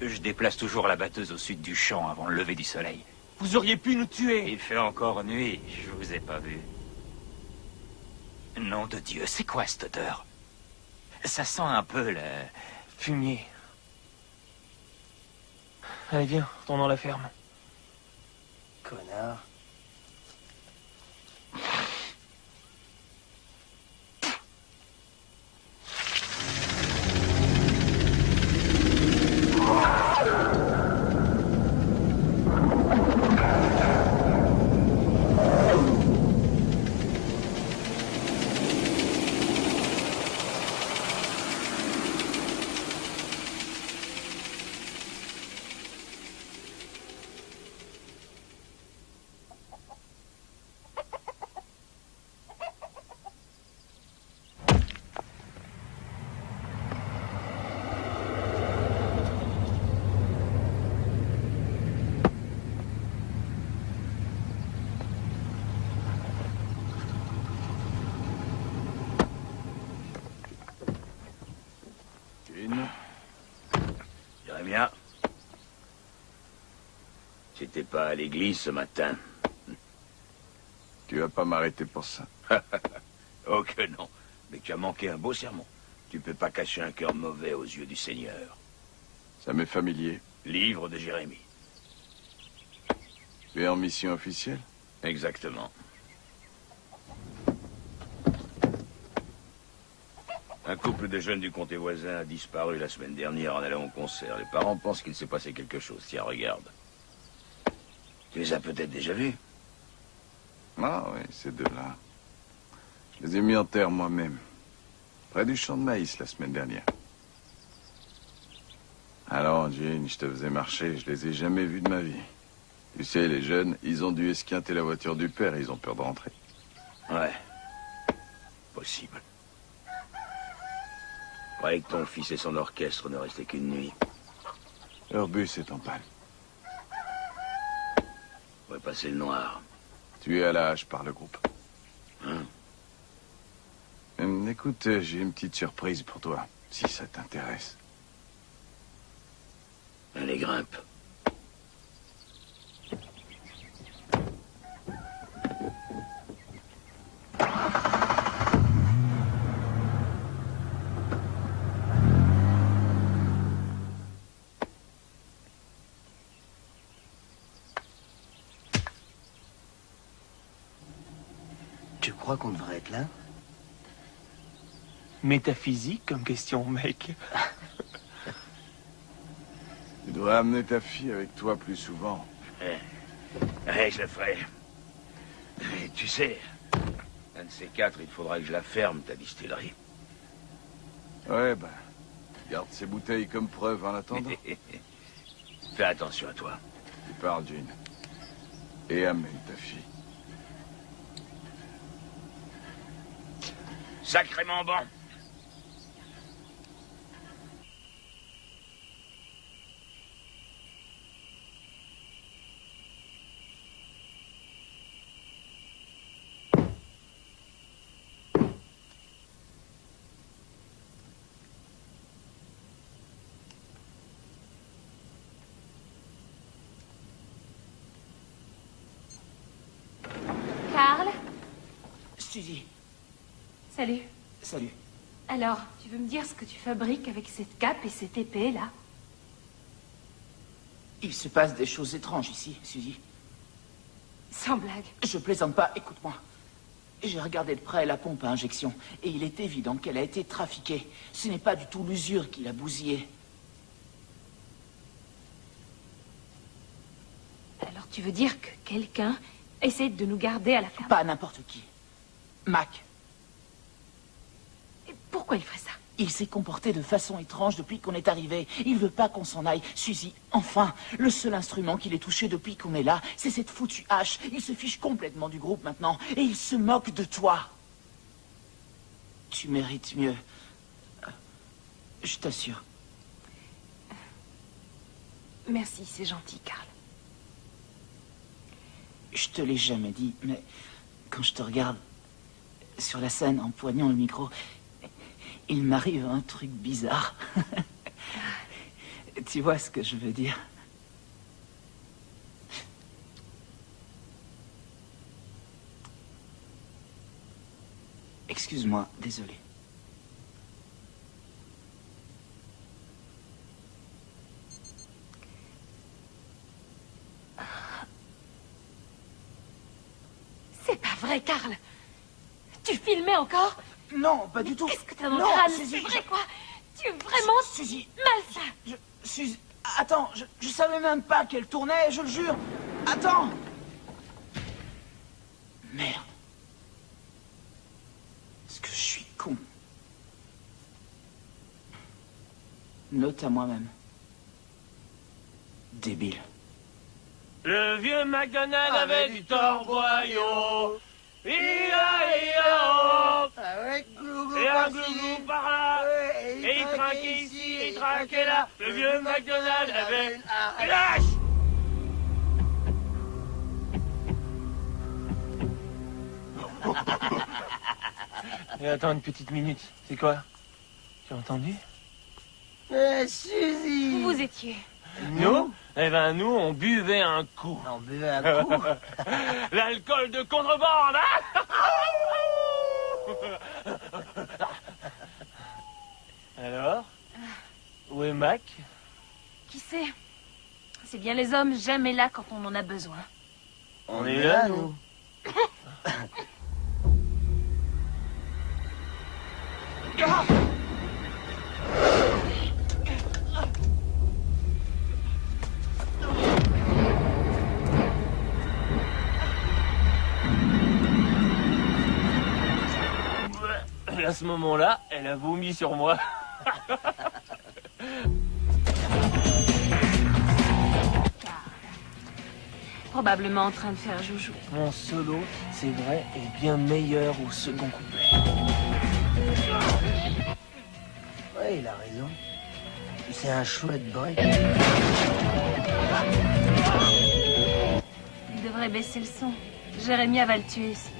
Je déplace toujours la batteuse au sud du champ avant le lever du soleil. Vous auriez pu nous tuer. Il fait encore nuit, je vous ai pas vu. Nom de Dieu, c'est quoi cette odeur? Ça sent un peu le... Fumier. Allez, viens, retournons à la ferme. Connard. Jérémia, j'étais pas à l'église ce matin. Tu vas pas m'arrêter pour ça. Oh que non, mais tu as manqué un beau sermon. Tu peux pas cacher un cœur mauvais aux yeux du Seigneur. Ça m'est familier. Livre de Jérémie. Tu es en mission officielle? Exactement. Un couple de jeunes du comté voisin a disparu la semaine dernière en allant au concert. Les parents pensent qu'il s'est passé quelque chose. Tiens, regarde. Tu les as peut-être déjà vus? Ah oui, ces deux-là. Je les ai mis en terre moi-même. Près du champ de maïs la semaine dernière. Alors, Jean, je te faisais marcher. Je les ai jamais vus de ma vie. Tu sais, les jeunes, ils ont dû esquinter la voiture du père et ils ont peur de rentrer. Ouais. Possible. Je croyais que ton fils et son orchestre ne restaient qu'une nuit. Leur bus est en panne. On pourrait passer le noir. Tu es à la hache par le groupe. Hein? Écoute, j'ai une petite surprise pour toi, si ça t'intéresse. Allez, grimpe. Tu crois qu'on devrait être là? Métaphysique comme question, mec. Tu dois amener ta fille avec toi plus souvent. Je le ferai. Et tu sais, un de ces quatre, il faudra que je la ferme, ta distillerie. Ouais, ben, garde ces bouteilles comme preuve en attendant. Fais attention à toi. Tu parles, Jean. Et amène ta fille. Sacrément bon. Carl? Suzy. Salut. Salut. Alors, tu veux me dire ce que tu fabriques avec cette cape et cette épée, là? Il se passe des choses étranges ici, Suzy. Sans blague. Je plaisante pas, écoute-moi. J'ai regardé de près la pompe à injection, et il est évident qu'elle a été trafiquée. Ce n'est pas du tout l'usure qui l'a bousillée. Alors tu veux dire que quelqu'un essaie de nous garder à la ferme? Pas n'importe qui. Mac. Et pourquoi il ferait ça? Il s'est comporté de façon étrange depuis qu'on est arrivé. Il veut pas qu'on s'en aille. Suzy, enfin, le seul instrument qu'il ait touché depuis qu'on est là, c'est cette foutue hache. Il se fiche complètement du groupe maintenant. Et il se moque de toi. Tu mérites mieux. Je t'assure. Merci, c'est gentil, Carl. Je te l'ai jamais dit, mais quand je te regarde sur la scène en poignant le micro, il m'arrive un truc bizarre. Tu vois ce que je veux dire? Excuse-moi, désolé. C'est pas vrai, Carl. Tu filmais encore? Non, pas du tout. Qu'est-ce que t'as dans le Non, crâne? Suzy, C'est vrai, quoi? Tu es vraiment Suzy, malsain. Suzy, attends, je savais même pas qu'elle tournait, je le jure. Attends. Merde. Est-ce que je suis con? Note à moi-même. Débile. Le vieux McDonald avait du torboyau. Avec et un glouglou par là. Et il trinquait ici, et il trinquait là. Le vieux McDonald avait une hache. Et attends une petite minute. C'est quoi? Tu as entendu? Suzy! Où vous étiez? Nous? Eh ben nous, on buvait un coup. On buvait un coup? L'alcool de contrebande, hein? Alors? Où est Mac? Qui sait? C'est bien les hommes jamais là quand on en a besoin. On est là, nous. Et à ce moment-là, elle a vomi sur moi. Probablement en train de faire joujou. Mon solo, c'est vrai, est bien meilleur au second couplet. Ouais, il a raison. C'est un chouette break. Il devrait baisser le son. Jérémia va le tuer, sinon.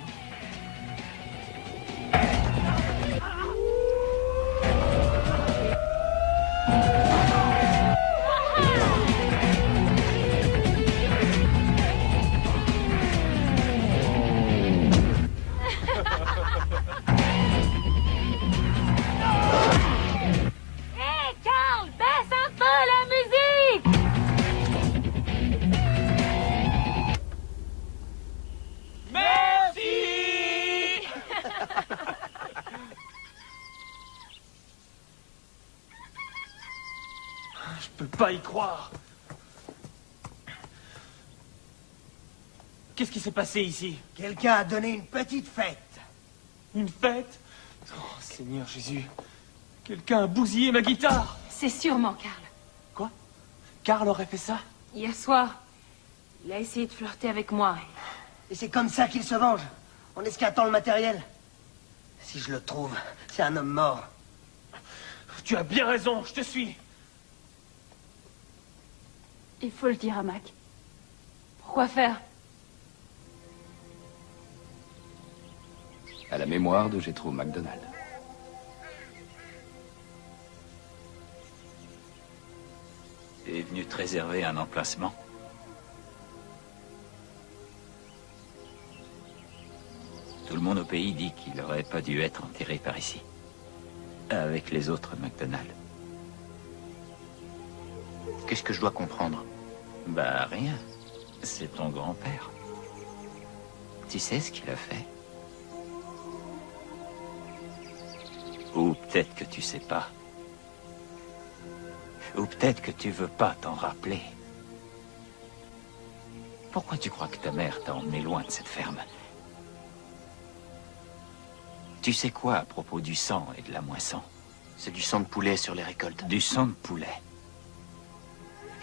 Hé, Carl, baisse un peu la musique! Merci. Je peux pas y croire. Qu'est-ce qui s'est passé ici? Quelqu'un a donné une petite fête. Une fête? Oh, Seigneur Jésus. Quelqu'un a bousillé ma guitare. C'est sûrement Carl. Quoi? Carl aurait fait ça? Hier soir, il a essayé de flirter avec moi. Et c'est comme ça qu'il se venge, en esquintant le matériel. Si je le trouve, c'est un homme mort. Tu as bien raison, je te suis. Il faut le dire à Mac. Pourquoi faire? À la mémoire de Jethro McDonald. Tu es venu te réserver un emplacement. Tout le monde au pays dit qu'il n'aurait pas dû être enterré par ici. Avec les autres McDonald. Qu'est-ce que je dois comprendre? Bah rien. C'est ton grand-père. Tu sais ce qu'il a fait? Ou peut-être que tu sais pas. Ou peut-être que tu veux pas t'en rappeler. Pourquoi tu crois que ta mère t'a emmené loin de cette ferme? Tu sais quoi à propos du sang et de la moisson? C'est du sang de poulet sur les récoltes. Du sang de poulet?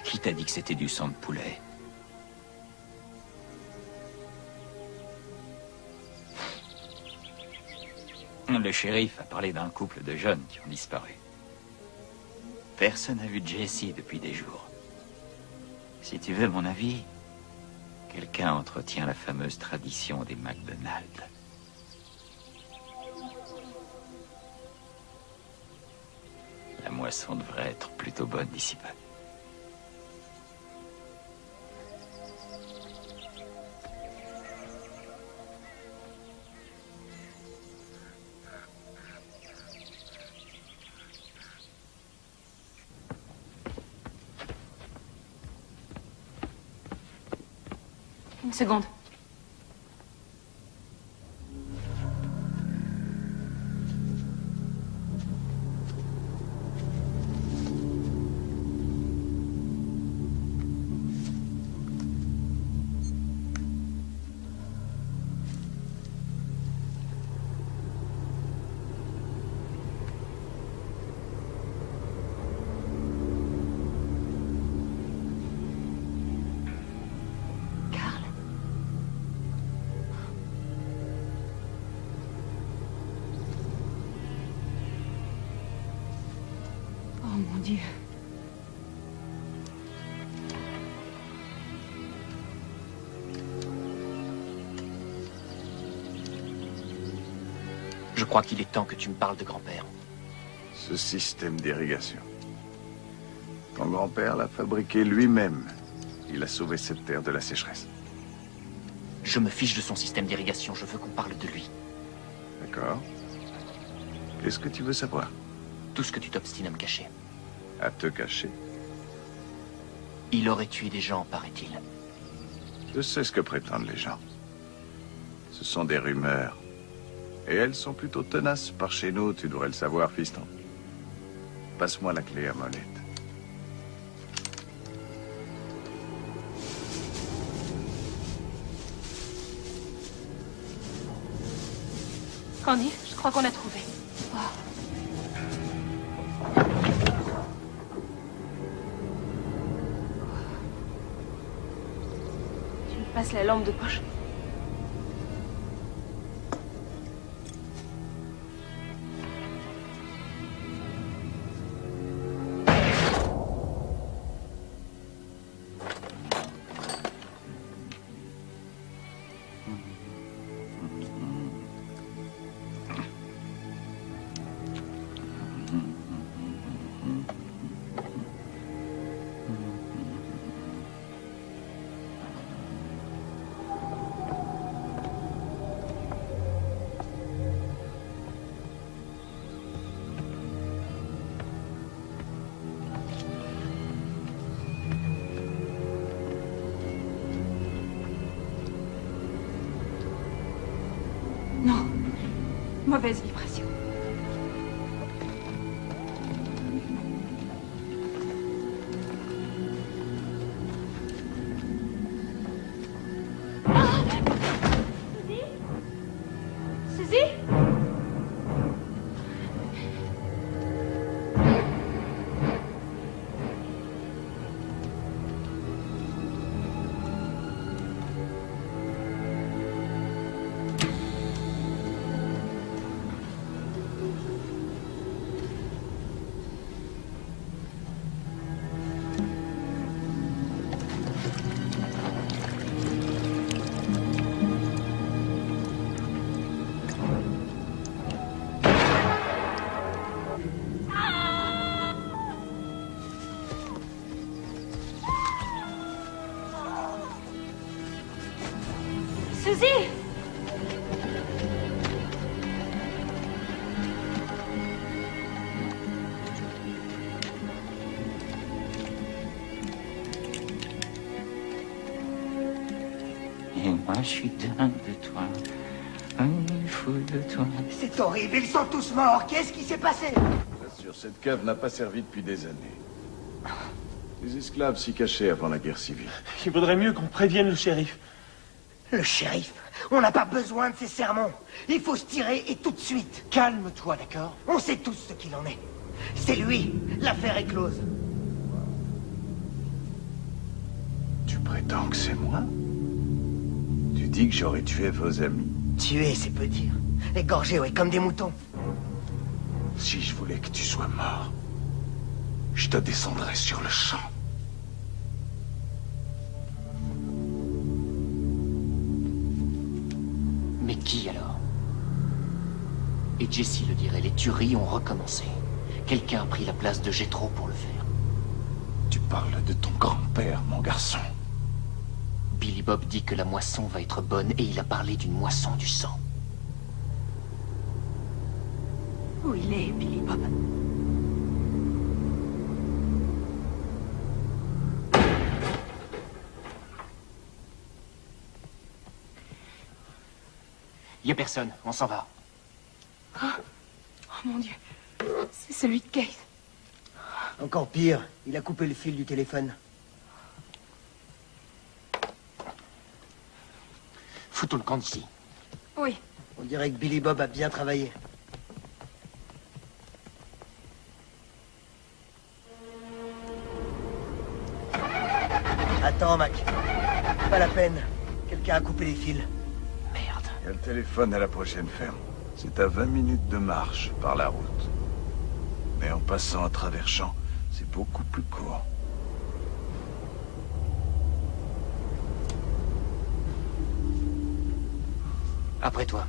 Qui t'a dit que c'était du sang de poulet? Le shérif a parlé d'un couple de jeunes qui ont disparu. Personne n'a vu Jessie depuis des jours. Si tu veux mon avis, quelqu'un entretient la fameuse tradition des McDonald's. La moisson devrait être plutôt bonne d'ici peu. Une seconde. Oh mon Dieu. Je crois qu'il est temps que tu me parles de grand-père. Ce système d'irrigation. Ton grand-père l'a fabriqué lui-même. Il a sauvé cette terre de la sécheresse. Je me fiche de son système d'irrigation. Je veux qu'on parle de lui. D'accord. Qu'est-ce que tu veux savoir? Tout ce que tu t'obstines à me cacher. À te cacher? Il aurait tué des gens, paraît-il. Je sais ce que prétendent les gens. Ce sont des rumeurs. Et elles sont plutôt tenaces par chez nous, tu devrais le savoir, fiston. Passe-moi la clé à molette. Candy, je crois qu'on a trouvé. Oh. Tu me passes la lampe de poche? Non. Mauvaise vibration. Ah! Suzy? Suzy? Suzy! Et moi, je suis dingue de toi. Fou de toi. C'est horrible, ils sont tous morts. Qu'est-ce qui s'est passé? Sur cette cave n'a pas servi depuis des années. Les esclaves s'y cachaient avant la guerre civile. Il vaudrait mieux qu'on prévienne le shérif. Le shérif? On n'a pas besoin de ces sermons. Il faut se tirer et tout de suite. Calme-toi, d'accord? On sait tous ce qu'il en est. C'est lui. L'affaire est close. Tu prétends que c'est moi? Tu dis que j'aurais tué vos amis? Tuer, c'est peu dire. Égorger, ouais, comme des moutons. Si je voulais que tu sois mort, je te descendrais sur le champ. Mais qui alors? Et Jesse le dirait, les tueries ont recommencé. Quelqu'un a pris la place de Jethro pour le faire. Tu parles de ton grand-père, mon garçon. Billy Bob dit que la moisson va être bonne et il a parlé d'une moisson du sang. Où il est, Billy Bob? Y a personne, on s'en va. Oh mon Dieu, c'est celui de Keith. Encore pire, il a coupé le fil du téléphone. Foutons le camp d'ici. Oui. On dirait que Billy Bob a bien travaillé. Attends, Mac. Pas la peine. Quelqu'un a coupé les fils. Merde. Il y a le téléphone à la prochaine ferme. C'est à 20 minutes de marche par la route. Mais en passant à travers champs, c'est beaucoup plus court. Après toi.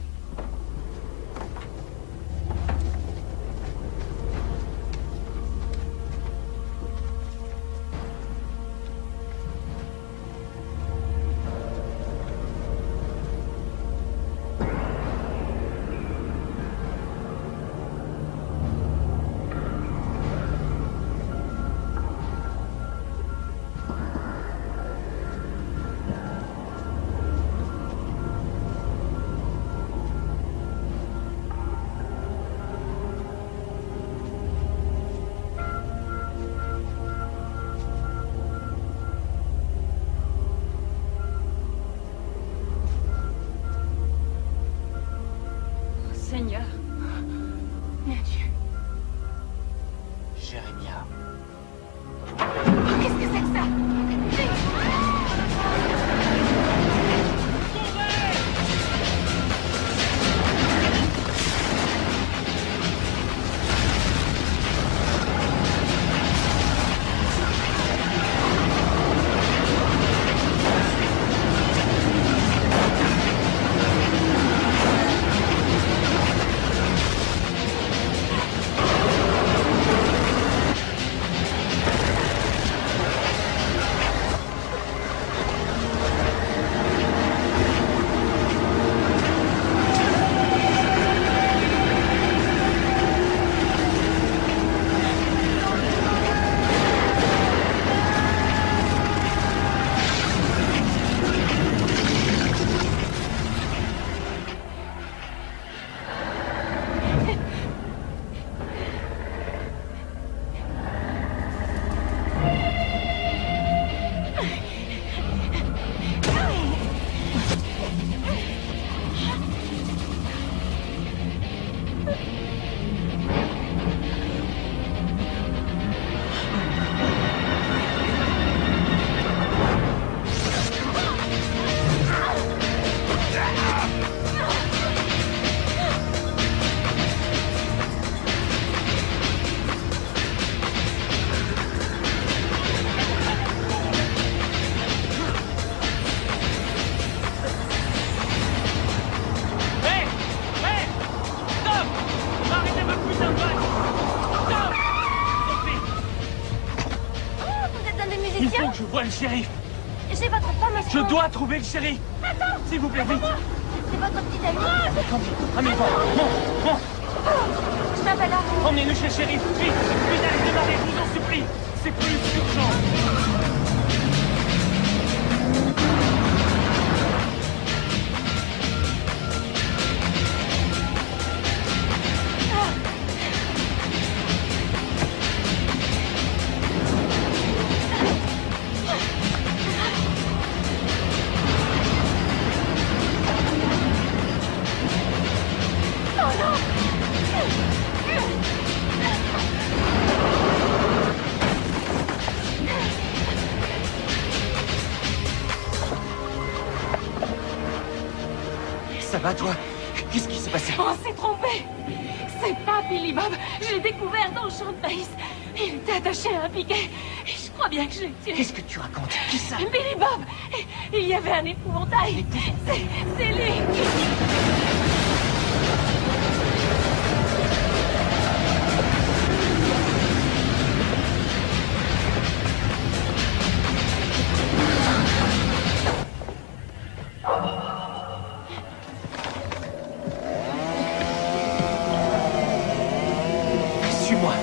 Seigneur. Mon Dieu. Jérémia. Qu'est-ce que c'est que ça? Il faut que je voie le shérif. J'ai votre femme, Je dois trouver le shérif. Attends. S'il vous plaît, vite. C'est votre petite amie. Amène-moi. Bon. Je m'appelle Henri. Emmenez-nous chez le shérif. Vite. Vite, allez, démarrez, je vous en supplie. C'est plus urgent. va, toi? Qu'est-ce qui s'est passé? On s'est trompé. C'est pas Billy Bob. Je l'ai découvert dans le champ de maïs. Il était attaché à un piquet. Et je crois bien que je l'ai tué. Qu'est-ce que tu racontes? Qui ça? Billy Bob. Il y avait un épouvantail. C'est lui. Suis-moi.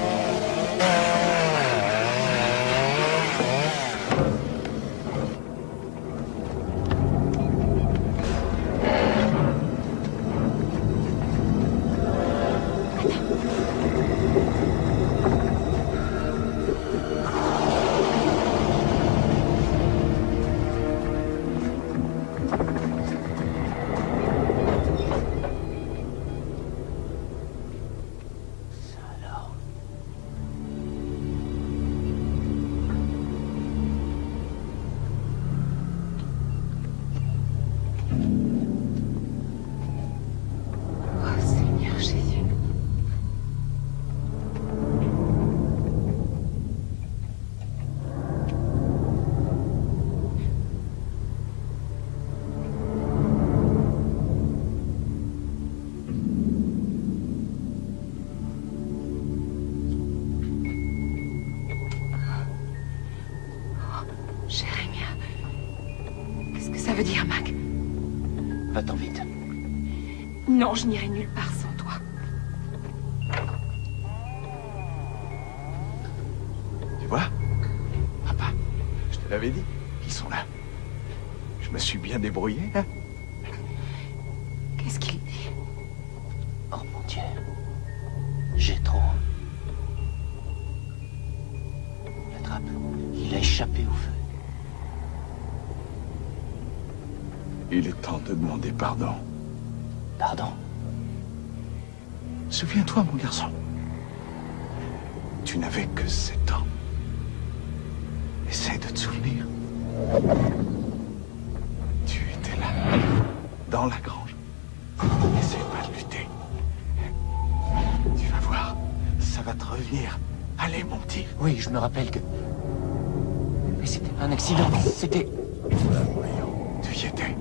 Oh Seigneur Jésus. Jérémia. Qu'est-ce que ça veut dire, Mac? Va-t'en vite. Non, je n'irai nulle part sans toi. Tu vois? Papa, je te l'avais dit. Ils sont là. Je me suis bien débrouillé, hein? Qu'est-ce qu'il dit? Oh mon Dieu. J'ai trop. L'attrape. Il a échappé au feu. Il est temps de demander pardon. Pardon? Souviens-toi, mon garçon. Tu n'avais que 7 ans. Essaie de te souvenir. Tu étais là, dans la grange. Essaie pas de lutter. Tu vas voir, ça va te revenir. Allez, mon petit. Oui, je me rappelle que... Mais c'était un accident. C'était... Voyons, tu y étais.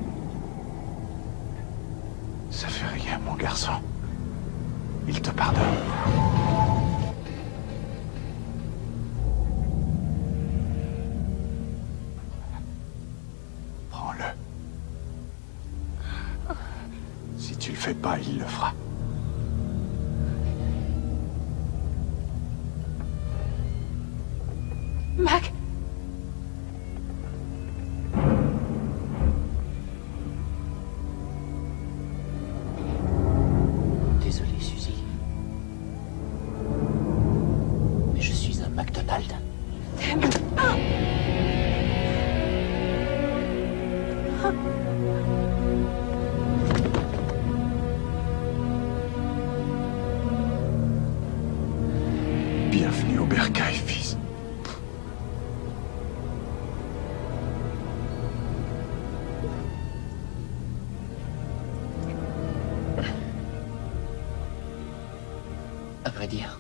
Ça fait rien, mon garçon. Il te pardonne. Prends-le. Si tu le fais pas, il le fera. Mac. Désolé, Suzy. Mais je suis un McDonald. Bienvenue au bercail, fils. À vrai dire,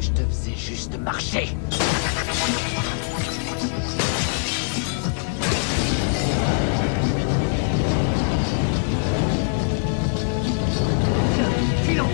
je te faisais juste marcher. Filons.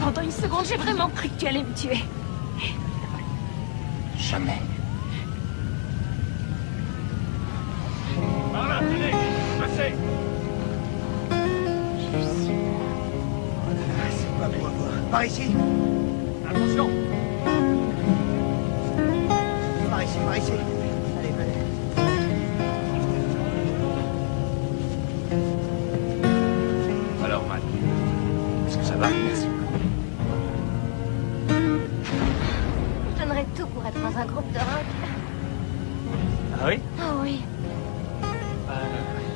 Pendant une seconde, j'ai vraiment cru que tu allais me tuer. Jamais. Par là, tenez, passez. C'est pas beau à voir. Par ici. Attention, Merci. Je donnerais tout pour être dans un groupe de rock. Ah oui? Oh oui.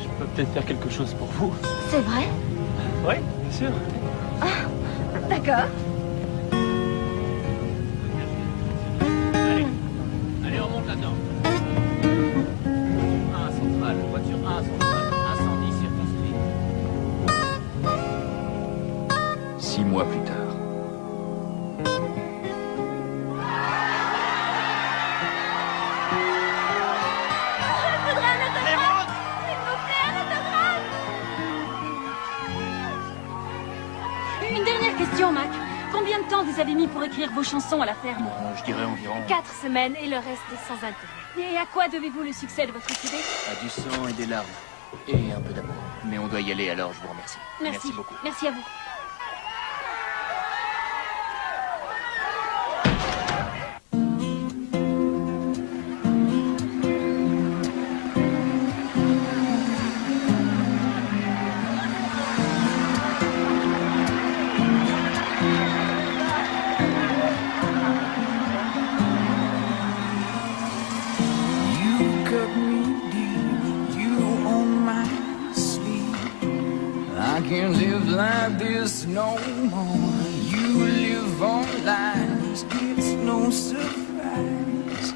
Je peux peut-être faire quelque chose pour vous. C'est vrai? Oui, bien sûr. Ah, d'accord. Allez, on monte là-dedans. 1 centrale, voiture 1 centrale, incendie circonscrit. 6 mois plus tard. Une dernière question, Mac. Combien de temps vous avez mis pour écrire vos chansons à la ferme? Je dirais environ 4 semaines et le reste sans intérêt. Et à quoi devez-vous le succès de votre CD? à du sang et des larmes. Et un peu d'amour. Mais on doit y aller, alors je vous remercie. Merci beaucoup. Merci à vous. You cut me deep, you on my sleeve. I can't live like this no more. You live on lies, it's no surprise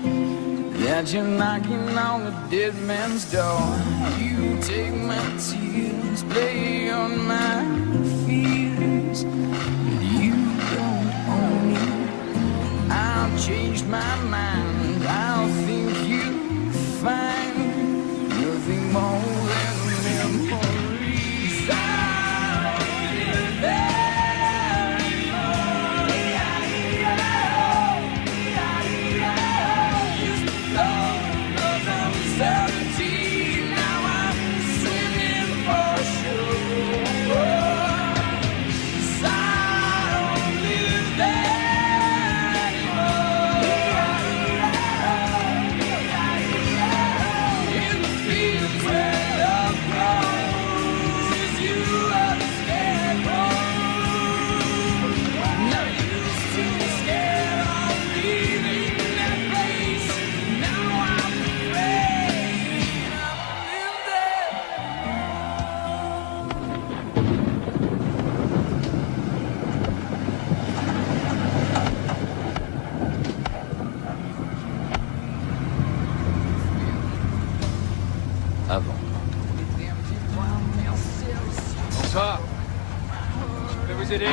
that you're knocking on the dead man's door. You take my tears, play on my fears, but you don't own it. I'll change my mind, I'll think you find nothing more than memories. I don't live there anymore. Used to know because I'm 17, now I'm swimming for sure. I don't live there anymore. In the fields where love grows, you are the scarecrow. Not used to be scared of leaving that place. Now I'm afraid I don't live there. Avant. Bonsoir. Je peux vous aider?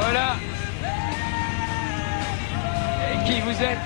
Voilà. Et qui vous êtes?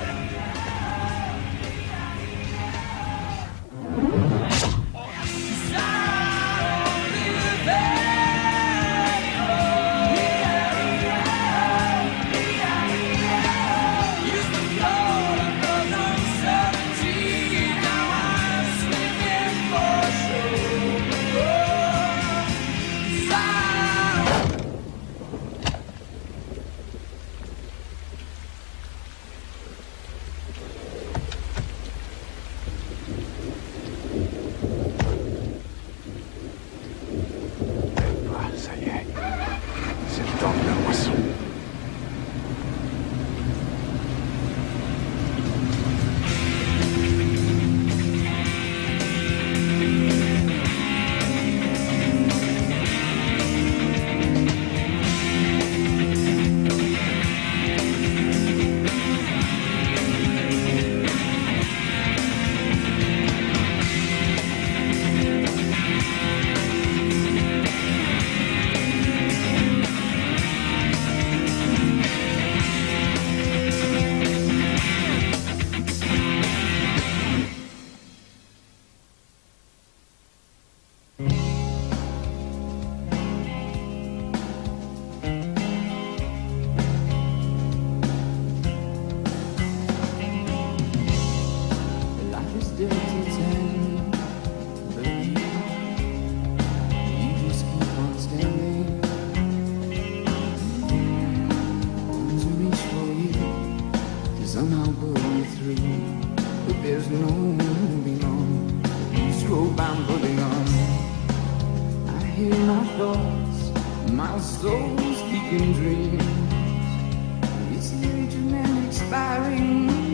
hear my thoughts, my soul speaking dreams. It's the age of men expiring.